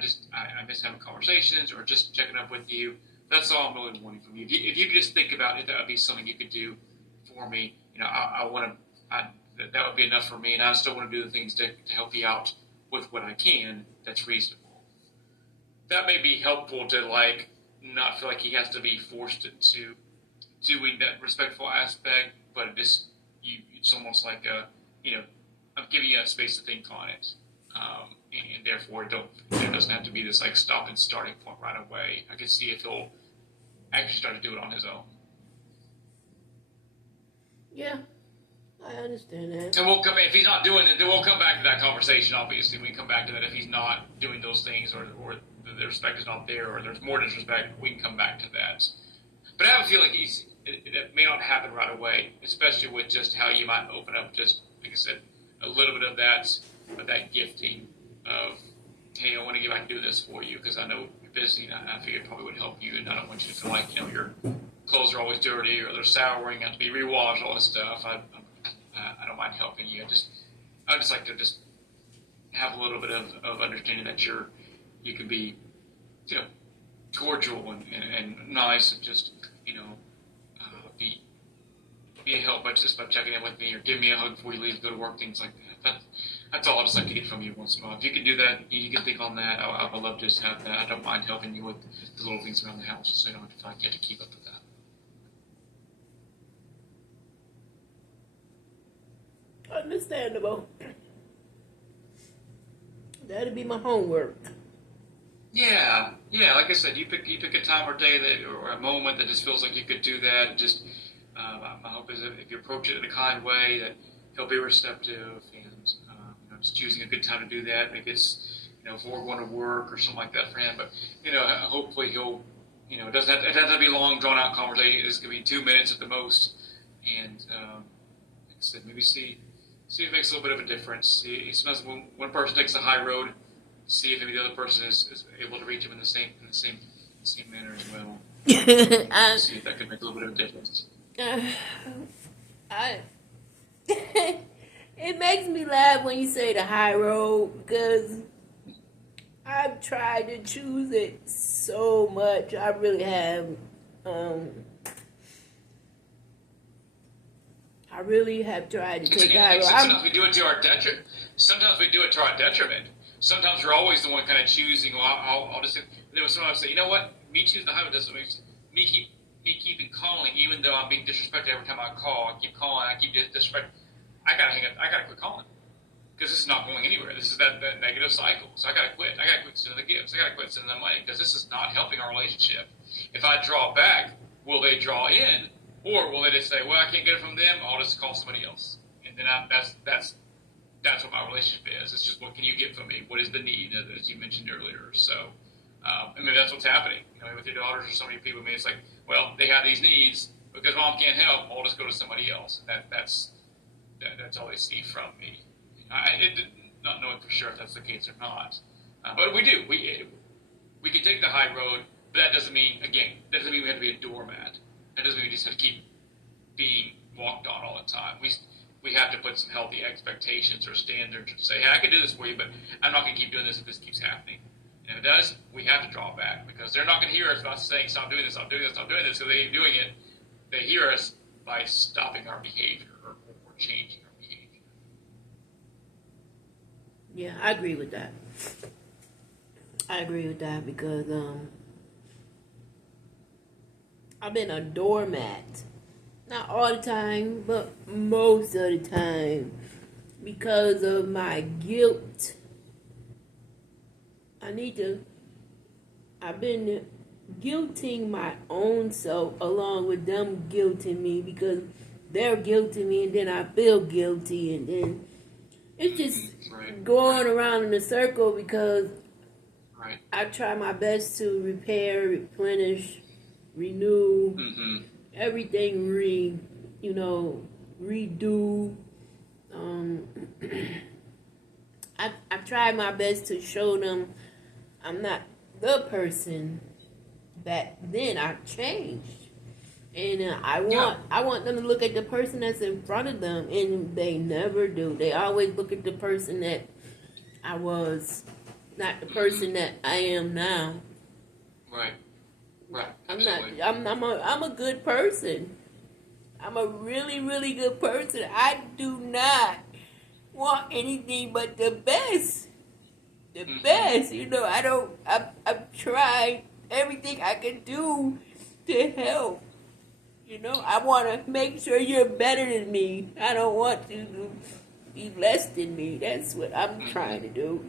miss having conversations or just checking up with you. That's all I'm really wanting from you. If you could just think about it, that would be something you could do for me. That would be enough for me, and I still want to do the things to help you out with what I can. That's reasonable. That may be helpful to not feel like he has to be forced to doing that respectful aspect, but it's almost like I'm giving you a space to think on it, and therefore there doesn't have to be this like stop and starting point right away. I can see if he'll actually start to do it on his own. Yeah, I understand that. And we'll come if he's not doing it, then we'll come back to that conversation. Obviously, we can come back to that if he's not doing those things, or the respect is not there, or there's more disrespect. We can come back to that. But I have a feeling it may not happen right away, especially with just how you might open up, just like I said, a little bit of that gifting of, hey, I want to get back and do this for you because I know you're busy, and I figured it probably would help you, and I don't want you to feel like your clothes are always dirty or they're souring, have to be rewashed, all this stuff. I don't mind helping you. I just like to just have a little bit of understanding that you can be, cordial and nice, and just be a help by checking in with me or give me a hug before you leave, go to work, things like that. That's all I just like to get from you once in a while. If you can do that, you can think on that. I would love to just have that. I don't mind helping you with the little things around the house, so you don't have to feel like you have to keep up with that. Understandable. That'd be my homework. Yeah. Like I said, you pick a time or day or a moment that just feels like you could do that. Just my hope is that if you approach it in a kind way, that he'll be receptive and just choosing a good time to do that. Maybe it's before going to work or something like that for him. But hopefully he'll it doesn't have to be a long drawn out conversation. It's gonna be 2 minutes at the most, and like I said, maybe see if it makes a little bit of a difference. Sometimes when one person takes the high road, see if maybe the other person is able to reach him in the same manner as well. See if that could make a little bit of a difference. It makes me laugh when you say the high road because I've tried to choose it so much. I really have. I really have tried to take the high road. Sometimes we do it to our detriment. Sometimes we're always the one kind of choosing. Well, I'll just. Then sometimes say, you know what? Me choosing the high road doesn't make sense. Me keeping calling, even though I'm being disrespected every time I call. I keep calling. I keep disrespecting. I gotta hang up. I gotta quit calling because this is not going anywhere. This is that negative cycle. So I gotta quit. I gotta quit sending the gifts. I gotta quit sending the money because this is not helping our relationship. If I draw back, will they draw in, or will they just say, "Well, I can't get it from them. I'll just call somebody else." And then that's what my relationship is. It's just, what can you get from me? What is the need, as you mentioned earlier? So, maybe that's what's happening. With your daughters or so many people, maybe it's like, well, they have these needs because mom can't help. I'll just go to somebody else. That's all they see from me. Not knowing for sure if that's the case or not, but we do. We can take the high road, but that doesn't mean we have to be a doormat. That doesn't mean we just have to keep being walked on all the time. We have to put some healthy expectations or standards and say, hey, I can do this for you, but I'm not going to keep doing this if this keeps happening. And if it does, we have to draw back because they're not going to hear us by saying, stop doing this, stop doing this, stop doing this. So they keep doing it. They hear us by stopping our behavior or changing our behavior. Yeah, I agree with that. Because I've been a doormat. Not all the time, but most of the time. Because of my guilt. I've been guilting my own self along with them guilting me because they're guilting me and then I feel guilty and then it's just going around in a circle because I try my best to repair, replenish, renew, everything redo. I've tried my best to show them I'm not the person back then. I've changed, and I want them to look at the person that's in front of them, and they never do. They always look at the person that I was, not the person that I am now. Right. Absolutely. I'm a good person. I'm a really, really good person. I do not want anything but the best. The best. I've tried everything I can do to help. I want to make sure you're better than me. I don't want you to be less than me. That's what I'm trying to do.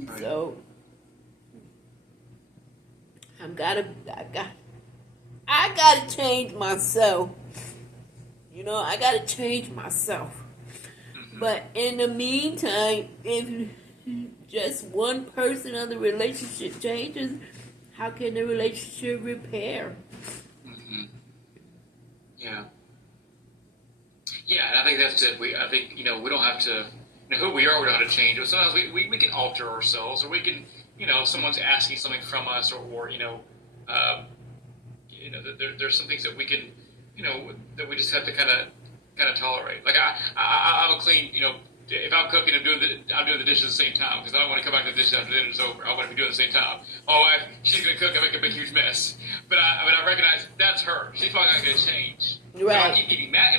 Right. So I gotta change myself. I gotta change myself. But in the meantime, if just one person of the relationship changes, how can the relationship repair? Mm-hmm. Yeah. Yeah, and I think that's it. I think, we don't have to, who we are, we don't have to change. But sometimes we can alter ourselves, or we can, someone's asking something from us, or there's some things that we can, that we just have to kind of tolerate. Like I'm a clean, if I'm cooking, I'm doing the dishes at the same time, because I don't want to come back to the dishes after dinner's over. I want to be doing it at the same time. My wife, she's going to cook, I make a big huge mess. But I recognize that's her. She's probably not going to change. Right. So if I keep getting mad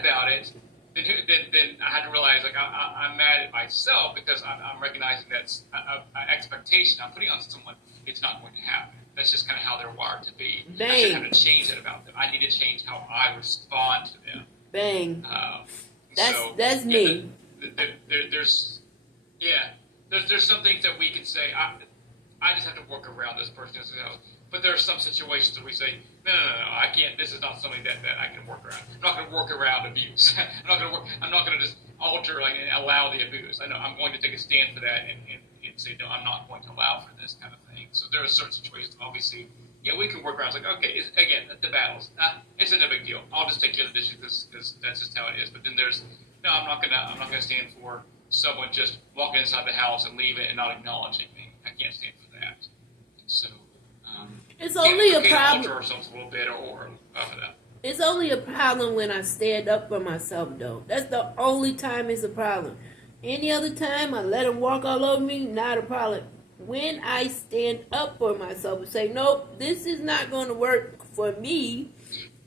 about it, then I had to realize, like, I'm mad at myself, because I'm recognizing that's an expectation I'm putting on someone. It's not going to happen. That's just kind of how they're wired to be. Bang. I shouldn't have to change that about them. I need to change how I respond to them. Bang. That's yeah, me. There's some things that we can say. I just have to work around this person. But there are some situations that we say, no, I can't. This is not something that I can work around. I'm not going to work around abuse. I'm not going to just alter and allow the abuse. I know I'm going to take a stand for that and say, no, I'm not going to allow for this kind of thing. So there are certain situations, obviously, we can work around. It's like, okay, again, the battles. It's not a big deal. I'll just take care of the dishes because that's just how it is. But then I'm not gonna stand for someone just walking inside the house and leaving and not acknowledging me. I can't stand for that. So it's only a problem. Alter ourselves a little bit or for that. It's only a problem when I stand up for myself, though. That's the only time it's a problem. Any other time, I let them walk all over me, not a problem. When I stand up for myself and say, nope, this is not going to work for me,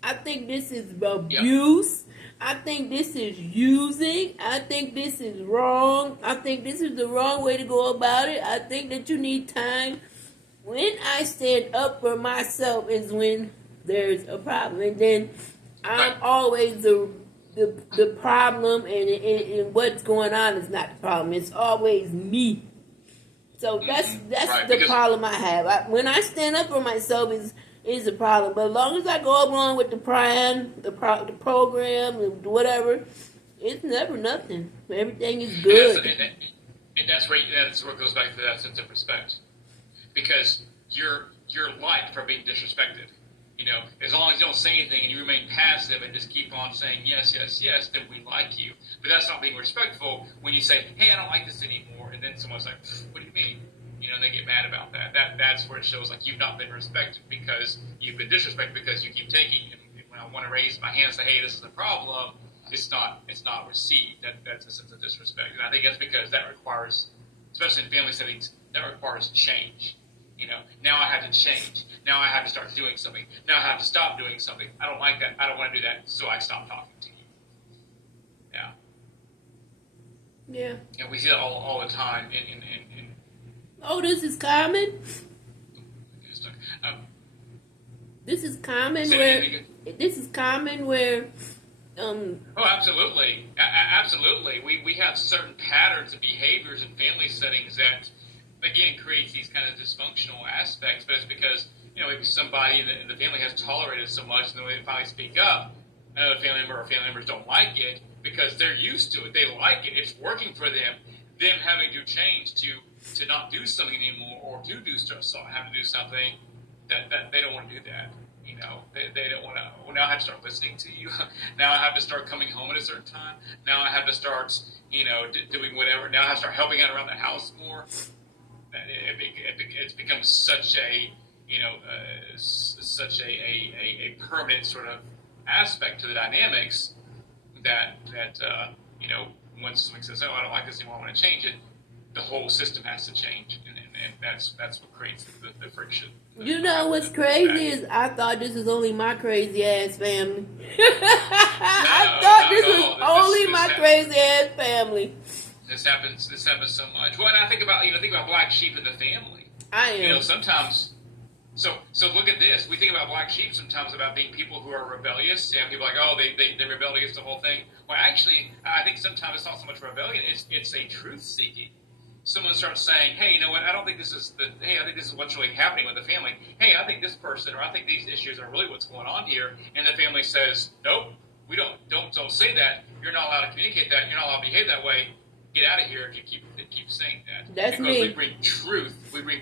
I think this is abuse. Yep. I think this is using. I think this is wrong. I think this is the wrong way to go about it. I think that you need time. When I stand up for myself is when there's a problem. And then I'm always the problem, and what's going on is not the problem. It's always me. So that's the problem I have. When I stand up for myself is a problem. But as long as I go along with the plan, the program, whatever, it's never nothing. Everything is good. And that's where it goes back to that sense of respect, because you're liked for being disrespected. As long as you don't say anything and you remain passive and just keep on saying yes, yes, yes, then we like you. But that's not being respectful when you say, hey, I don't like this anymore, and then someone's like, what do you mean? And they get mad about that. That's where it shows like you've not been respected because you've been disrespected because you keep taking. And when I want to raise my hand and say, hey, this is a problem, it's not received. That's a sense of disrespect. And I think that's because that requires, especially in family settings, that requires change. Now I have to change. Now I have to start doing something. Now I have to stop doing something. I don't like that. I don't want to do that. So I stop talking to you. Yeah. Yeah. And we see that all the time in Oh, this is common? This is common where Oh, absolutely. Absolutely. We have certain patterns of behaviors in family settings that, again, creates these kind of dysfunctional aspects, but it's because, maybe somebody in the family has tolerated so much, and then when they finally speak up, another family member or family members don't like it because they're used to it. They like it. It's working for them. Them having to change to not do something anymore, or have to do something that they don't want to do that. They don't want to. Well, now I have to start listening to you. Now I have to start coming home at a certain time. Now I have to start, doing whatever. Now I have to start helping out around the house more. It's become such a, such a permanent sort of aspect to the dynamics that once something says, oh, I don't like this anymore, I want to change it, the whole system has to change, and that's what creates the friction. What's crazy is I thought this was only my crazy ass family. I thought this was only my crazy ass family. This happens so much. Well, and I think about black sheep in the family. I am. Sometimes So look at this. We think about black sheep sometimes about being people who are rebellious. And people are like, oh, they rebel against the whole thing. Well, actually, I think sometimes it's not so much rebellion. It's a truth seeking. Someone starts saying, hey, you know what? I don't think this is I think this is what's really happening with the family. Hey, I think this person, or I think these issues are really what's going on here. And the family says, nope, we don't say that. You're not allowed to communicate that. You're not allowed to behave that way. Get out of here if you keep saying that. That's because me. we bring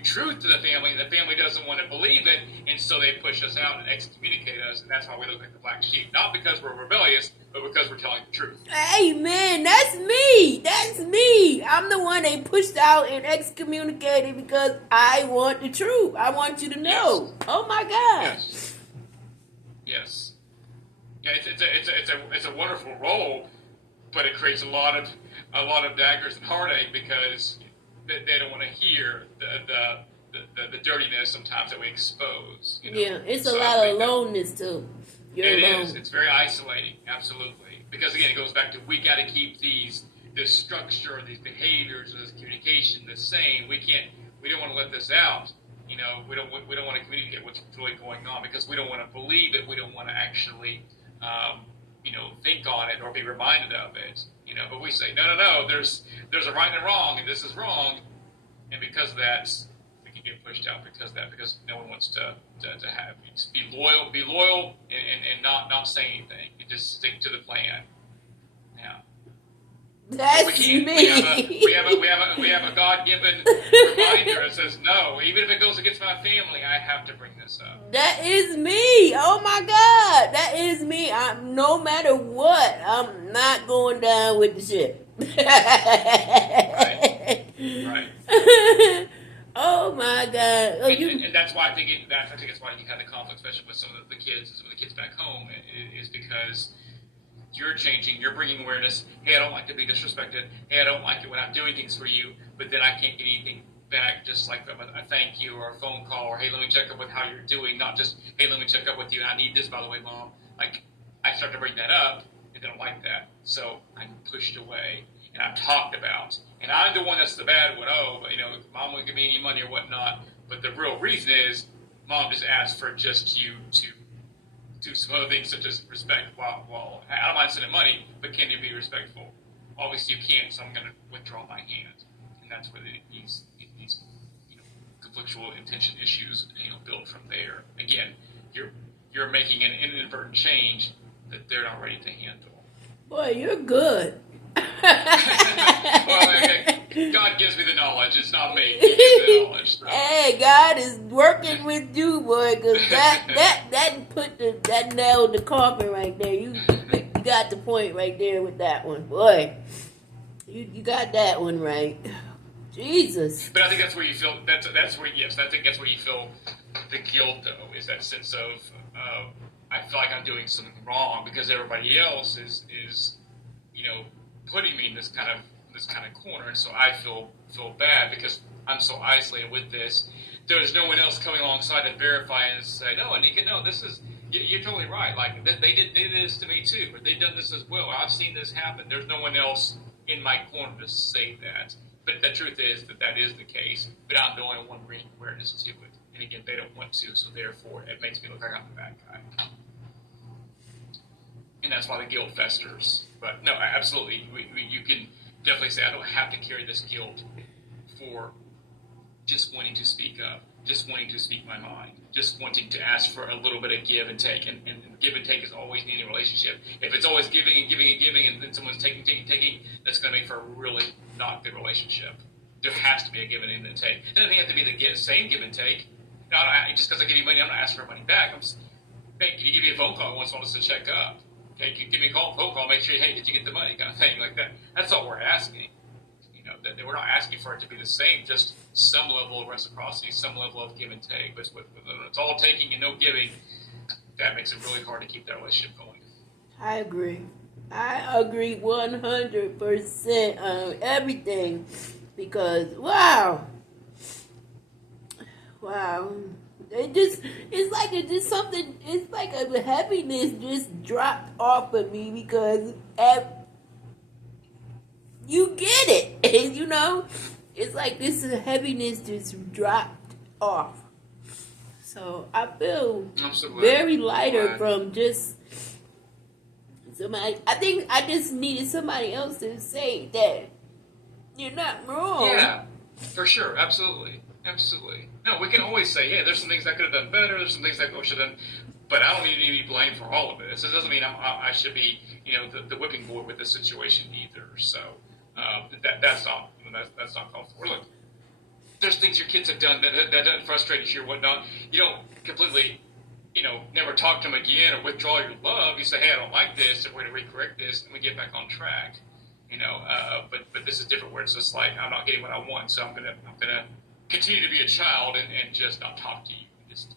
truth to the family, and the family doesn't want to believe it, and so they push us out and excommunicate us, and that's why we look like the black sheep. Not because we're rebellious, but because we're telling the truth. Hey, man, that's me. That's me. I'm the one they pushed out and excommunicated because I want the truth. I want you to know. Yes. Oh my God. Yes. Yeah, it's a wonderful role, but it creates a lot of daggers and heartache because they don't want to hear the dirtiness sometimes that we expose. You know? Yeah, it's a lot of aloneness too. It is. It's very isolating, absolutely. Because again, it goes back to we got to keep this structure, these behaviors, this communication the same. We don't want to let this out. You know, we don't want to communicate what's really going on because we don't want to believe it. We don't want to actually, think on it or be reminded of it. You know, but we say no. There's a right and a wrong, and this is wrong, and because of that, we can get pushed out because no one wants to have just be loyal, and not say anything, and just stick to the plan. Yeah. That's me. We have a God-given reminder that says no. Even if it goes against my family, I have to bring this up. That is me. Oh my God, that is me. No matter what, I'm not going down with the ship. Right. Oh my God. Oh, and that's why I think it's why you had the conflict, especially with some of the kids back home, is because you're changing, you're bringing awareness. Hey, I don't like to be disrespected. Hey, I don't like it when I'm doing things for you, but then I can't get anything back, just like a thank you or a phone call or hey, let me check up with how you're doing. Not just hey, let me check up with you. I need this, by the way, Mom. Like I start to bring that up, and they don't like that, so I'm pushed away and I'm talked about, and I'm the one that's the bad one. Oh, but Mom won't give me any money or whatnot. But the real reason is Mom just asked for just you to do some other things such as respect. Well, I don't mind sending money, but can you be respectful? Obviously, you can't, so I'm going to withdraw my hand, and that's where these conflictual intention issues build from there. Again, you're making an inadvertent change that they're not ready to handle. Boy, you're good. Well, God gives me the knowledge. It's not me. He gives me the knowledge. So. Hey, God is working with you, boy, because that put that nail in the coffin right there. You got the point right there with that one, boy. You got that one right. Jesus. But I think that's where you feel. That's where yes. I think that's where you feel the guilt, though, is that sense of I feel like I'm doing something wrong because everybody else is putting me in this kind of corner, and so I feel bad because I'm so isolated with this. There's no one else coming alongside to verify and say, no, Anika, no, this is you're totally right. Like they did this to me too, or they've done this as well. I've seen this happen. There's no one else in my corner to say that. But the truth is that is the case. But I'm the only one bringing awareness to it. And again, they don't want to, so therefore it makes me look like I'm the bad guy. And that's why the guilt festers. But no, absolutely, you can definitely say I don't have to carry this guilt for just wanting to speak up, just wanting to speak my mind, just wanting to ask for a little bit of give and take. And give and take is always needed in a relationship. If it's always giving and giving and giving, and then someone's taking, that's going to make for a really not good relationship. There has to be a give and take. It doesn't have to be the same give and take. No, just because I give you money, I'm not asking for money back. Hey, can you give me a phone call once I want us to check up? Okay, can you give me a phone call, make sure, hey, did you get the money, kind of thing like that. That's all we're asking. That we're not asking for it to be the same, just some level of reciprocity, some level of give and take. But when it's all taking and no giving, that makes it really hard to keep that relationship going. I agree 100% on everything because wow, it's like a heaviness just dropped off of me because you get it. It's like this heaviness just dropped off. So I feel I'm so glad. very lighter Glad. from just somebody. I think I just needed somebody else to say that you're not wrong. Yeah, for sure. Absolutely. Absolutely. No, we can always say, yeah, there's some things I could have done better. There's some things I should have done. But I don't need to be blamed for all of it. So it doesn't mean I should be, the whipping boy with this situation either. So that's not called for. Look, there's things your kids have done that frustrated you or whatnot. You don't completely, never talk to them again or withdraw your love. You say, hey, I don't like this, and we're going to recorrect this, and we get back on track. But this is different where it's just like I'm not getting what I want, so I'm gonna continue to be a child and just not talk to you, and just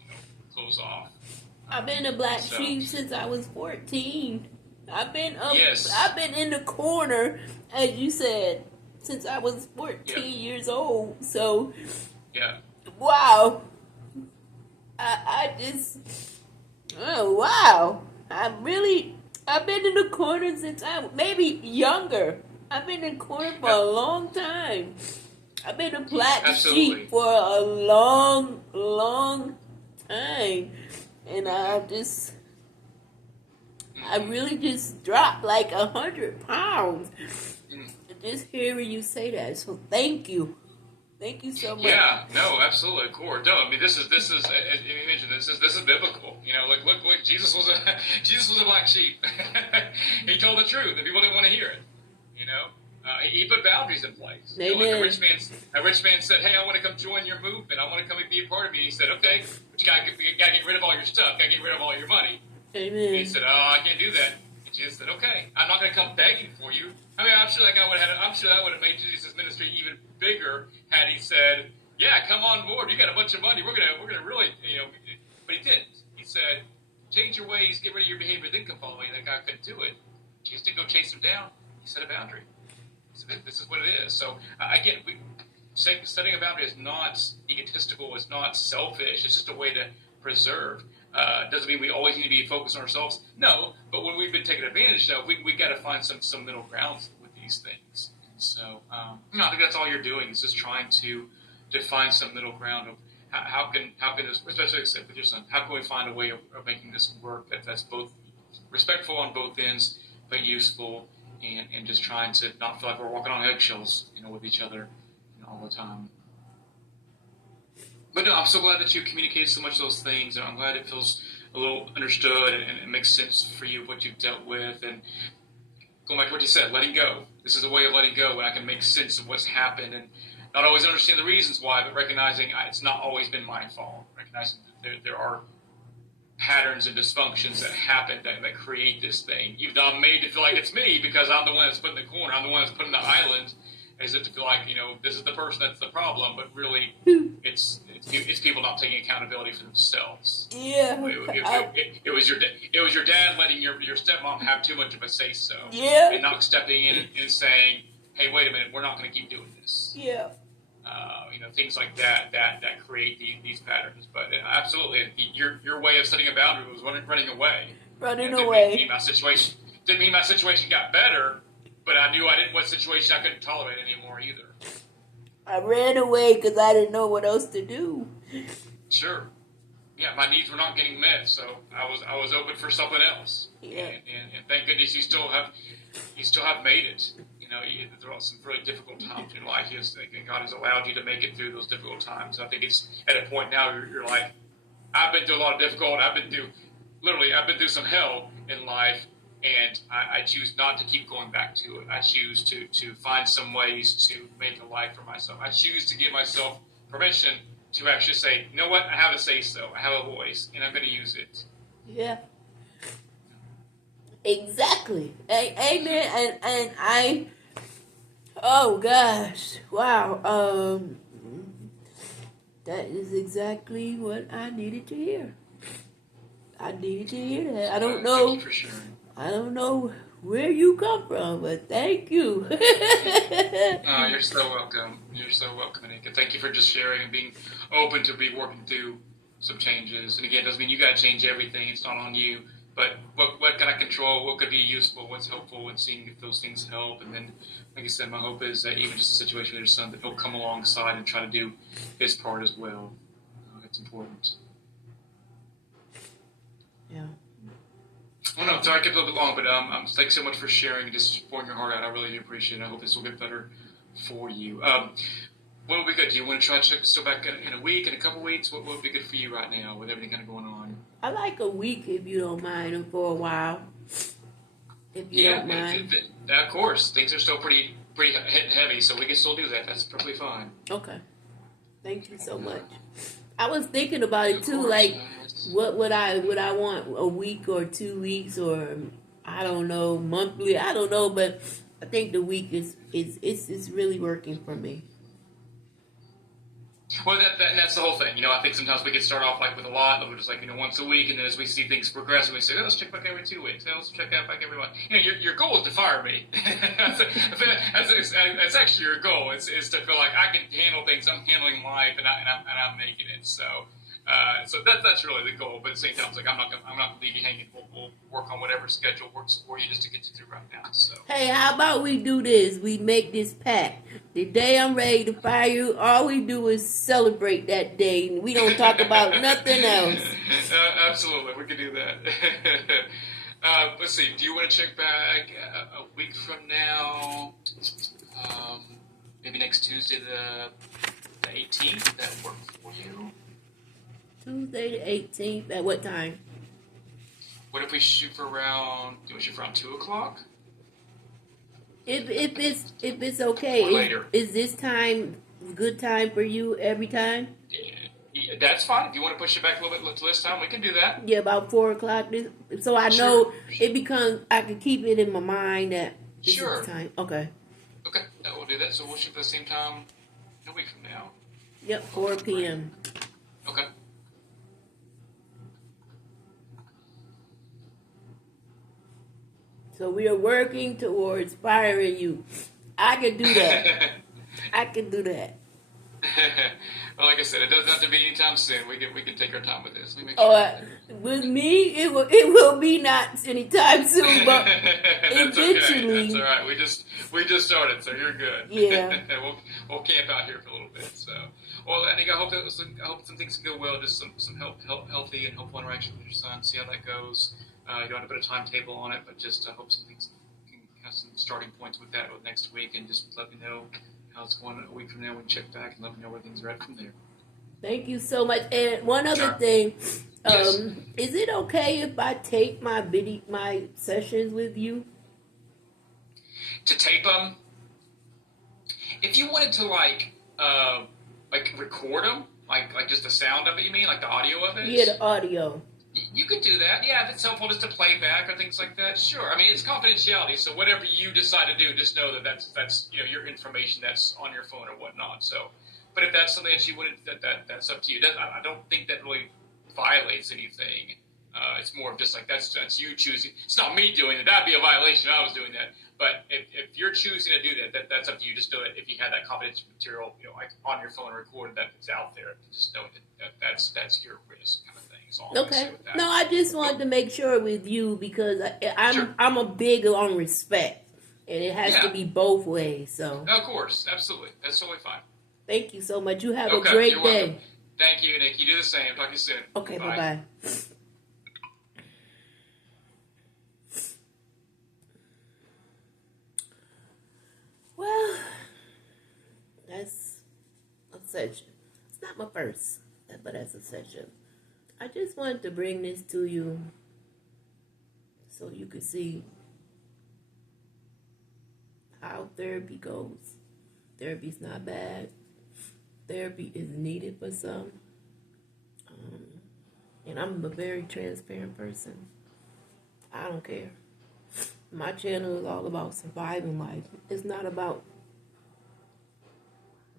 close off. I've been a black sheep since I was 14. I've been Yes. I've been in the corner, as you said, since I was 14 years old. So, yeah, wow. I just, oh wow. I've been in the corner since maybe younger. I've been in the corner for a long time. I've been a black sheep for a long, long time. And I really just dropped like 100 pounds. Just hearing you say that. So thank you. Thank you so much. Yeah, no, absolutely, of course. No, I mean this is as you mentioned, this is biblical. Look, Jesus was a black sheep. He told the truth, and people didn't want to hear it. He put boundaries in place. Amen. A rich man said, "Hey, I want to come join your movement. I want to come and be a part of it." And he said, "Okay, but you got to get rid of all your stuff. Got to get rid of all your money." Amen. And he said, "Oh, I can't do that." And Jesus said, "Okay, I'm not going to come begging for you." I mean, I'm sure that would have made Jesus' ministry even bigger had he said, "Yeah, come on board. You got a bunch of money. We're gonna really, But he didn't. He said, "Change your ways, get rid of your behavior, then come follow me." And that guy couldn't do it. Jesus didn't go chase him down. He set a boundary. So this is what it is. So again, setting a boundary is not egotistical. It's not selfish. It's just a way to preserve. Doesn't mean we always need to be focused on ourselves. No, but when we've been taken advantage of, we got to find some middle grounds with these things. So I think that's all you're doing is just trying to find some middle ground of how can this, especially with your son, how can we find a way of making this work that's both respectful on both ends, but useful, and just trying to not feel like we're walking on eggshells, with each other, all the time. But no, I'm so glad that you communicated so much of those things, and I'm glad it feels a little understood and it makes sense for you what you've dealt with. And going back to what you said, letting go. This is a way of letting go when I can make sense of what's happened and not always understand the reasons why, but recognizing it's not always been my fault. Recognizing that there are patterns and dysfunctions that happen that create this thing. Even though I'm made to feel like it's me because I'm the one that's put in the corner, I'm the one that's put in the island, as if to feel like, this is the person that's the problem, but really it's people not taking accountability for themselves. Yeah. It was your dad letting your stepmom have too much of a say so. Yeah. And not stepping in and saying, hey, wait a minute, we're not going to keep doing this. Yeah. Things like that create these patterns. But absolutely, your way of setting a boundary was running away. Running away. Didn't mean my situation got better, but I knew what situation I couldn't tolerate anymore either. I ran away because I didn't know what else to do. Sure. Yeah, my needs were not getting met, so I was open for something else. Yeah. And thank goodness you still have made it. There are some really difficult times in life. God has allowed you to make it through those difficult times. I think it's at a point now you're like, I've been through a lot of difficult. I've been through some hell in life, and I choose not to keep going back to it. I choose to find some ways to make a life for myself. I choose to give myself permission to actually say, you know what, I have a say-so. I have a voice, and I'm going to use it. Yeah. Exactly. Amen. And I, oh gosh, wow. That is exactly what I needed to hear. I needed to hear that. I don't know. Thank you for sharing. I don't know where you come from, but thank you. Oh, you're so welcome. You're so welcome, Anika. Thank you for just sharing and being open to be working through some changes. And again, it doesn't mean you got to change everything. It's not on you. But what can I control? What could be useful? What's helpful? And seeing if those things help. And then, like I said, my hope is that even just a situation with your son, that he'll come alongside and try to do his part as well. It's important. Yeah. Well, no, sorry I kept it a little bit long, but thanks so much for sharing and just pouring your heart out. I really do appreciate it. I hope this will get better for you. What would be good? Do you want to try to check so back in a week, in a couple weeks? What would be good for you right now with everything kind of going on? I like a week if you don't mind, and for a while, if you Yeah, don't mind. of course. Things are still pretty heavy, so we can still do that. That's perfectly fine. Okay. Thank you so much. I was thinking about it Of too, course. like what would I want, a week or 2 weeks, or I don't know, monthly. I don't know, but I think the week is it's really working for me. Well, that's the whole thing. I think sometimes we can start off like with a lot, we're just like once a week, and then as we see things progress, we say, oh, let's check back every 2 weeks. Oh, let's check out back every month. Your goal is to fire me. that's actually your goal. Is to feel like I can handle things. I'm handling life, and I'm making it. So that's really the goal. But at the same time, it's like I'm not gonna leave you hanging. We'll work on whatever schedule works for you just to get you through right now. So. Hey, how about we do this? We make this pact. The day I'm ready to fire you, all we do is celebrate that day. And we don't talk about nothing else. Absolutely, we can do that. Let's see. Do you want to check back a week from now? Maybe next Tuesday, the 18th. That work for you? Tuesday the 18th. At what time? What if we shoot for around? Do we shoot for around 2:00? If it's okay, Or later. Is this time good time for you every time? Yeah, that's fine. If you want to push it back a little bit to this time, we can do that. Yeah, about 4:00. So I know it becomes. I can keep it in my mind that this is the time. Okay. Okay, we'll do that. So we'll shoot for the same time a week from now. Yep, 4 p.m. Okay. So we are working towards firing you. I can do that. I can do that. Well, like I said, it doesn't have to be anytime soon. We can take our time with this. Let me make sure. With me, it will be not anytime soon, but That's eventually. Okay. That's all right. We just started, so you're good. Yeah. we'll camp out here for a little bit. So, well, I think I hope some things can go well. Just some healthy and helpful interaction with your son. See how that goes. You don't have to put a timetable on it, but just I hope some things can have some starting points with that next week, and just let me know how it's going a week from now. We can check back and let me know where things are at from there. Thank you so much. And one other thing, Yes. Is it okay if I tape my sessions with you? To tape them, if you wanted to like record them, like just the sound of it, you mean, like the audio of it? Yeah, the audio. You could do that, yeah, if it's helpful just to play back or things like that, sure. I mean, it's confidentiality, so whatever you decide to do, just know that that's your information that's on your phone or whatnot. So, but if that's something that you wanted, that's up to you. I don't think that really violates anything. It's more of just like that's you choosing. It's not me doing it. That'd be a violation if I was doing that. But if you're choosing to do that, that's up to you. Just do it. If you have that confidential material, like on your phone recorded, that it's out there. Just know that that's your risk kind of thing. Okay. No, I just wanted to make sure with you because I'm a big on respect, and it has to be both ways. So. Of course, absolutely, that's totally fine. Thank you so much. You have a great day. Welcome. Thank you, Nick. You do the same. Talk to you soon. Okay. Bye. Well, that's a session. It's not my first, but that's a session. I just wanted to bring this to you so you could see how therapy goes. Therapy's not bad. Therapy is needed for some. And I'm a very transparent person. I don't care. My channel is all about surviving life. It's not about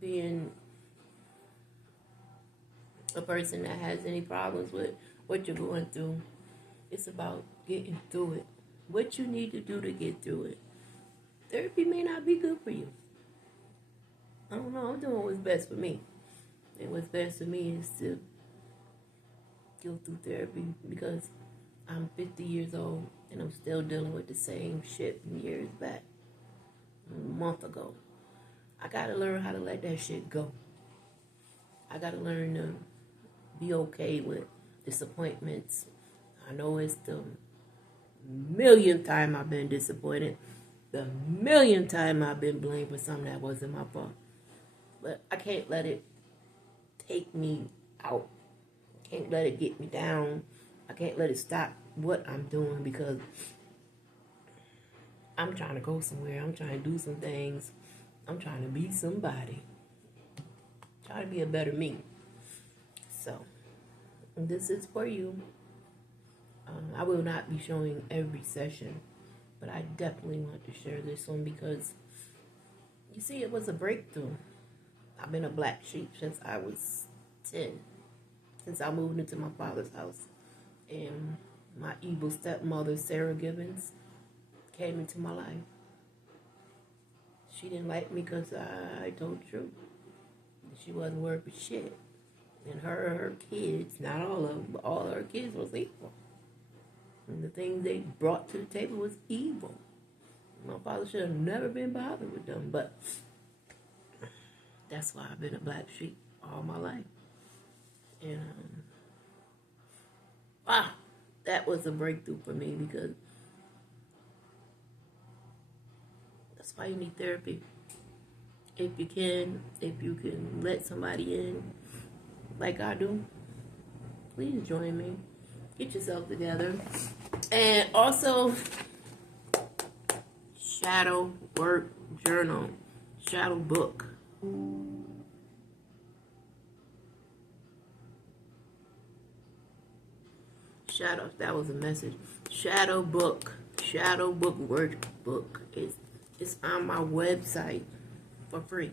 being a person that has any problems with what you're going through. It's about getting through it. What you need to do to get through it. Therapy may not be good for you. I don't know. I'm doing what's best for me. And what's best for me is to go through therapy because I'm 50 years old and I'm still dealing with the same shit from years back. A month ago. I gotta learn how to let that shit go. I gotta learn to be okay with disappointments, I know it's the millionth time I've been disappointed. The millionth time I've been blamed for something that wasn't my fault. But I can't let it take me out. I can't let it get me down. I can't let it stop what I'm doing because I'm trying to go somewhere. I'm trying to do some things. I'm trying to be somebody. Try to be a better me. So, this is for you. I will not be showing every session, but I definitely want to share this one because, you see, it was a breakthrough. I've been a black sheep since I was 10, since I moved into my father's house. And my evil stepmother, Sarah Gibbons, came into my life. She didn't like me because I told the truth. She wasn't worth a shit. And her kids, not all of them, but all of her kids was evil. And the things they brought to the table was evil. My father should have never been bothered with them, but that's why I've been a black sheep all my life. And wow, that was a breakthrough for me because that's why you need therapy. If you can let somebody in like I do, please join me. Get yourself together. And also, shadow work journal, shadow book. Shadow, that was a message. Shadow book workbook. It's on my website for free.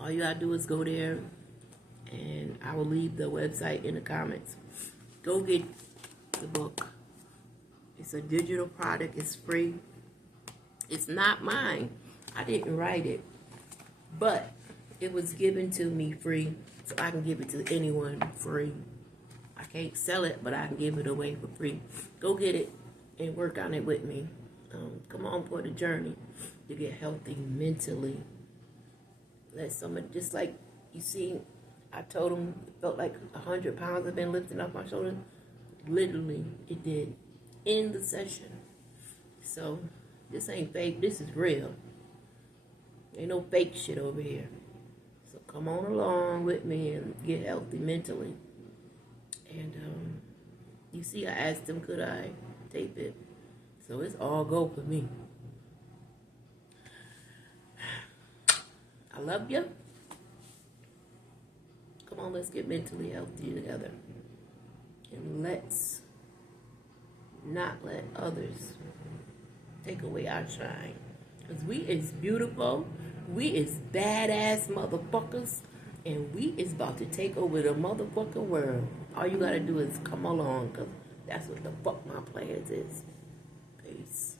All you gotta do is go there, and I will leave the website in the comments. Go get the book. It's a digital product. It's free. It's not mine. I didn't write it, but it was given to me free, so I can give it to anyone free. I can't sell it, but I can give it away for free. Go get it and work on it with me. Come on for the journey to get healthy mentally. Let somebody, just like you see, I told him it felt like 100 pounds have been lifted off my shoulders. Literally, it did in the session. So this ain't fake. This is real. Ain't no fake shit over here. So come on along with me and get healthy mentally. And you see, I asked him, could I tape it? So it's all go for me. I love you. Come on, let's get mentally healthy together. And let's not let others take away our shine. Because we is beautiful. We is badass motherfuckers. And we is about to take over the motherfucking world. All you gotta do is come along, because that's what the fuck my plans is. Peace.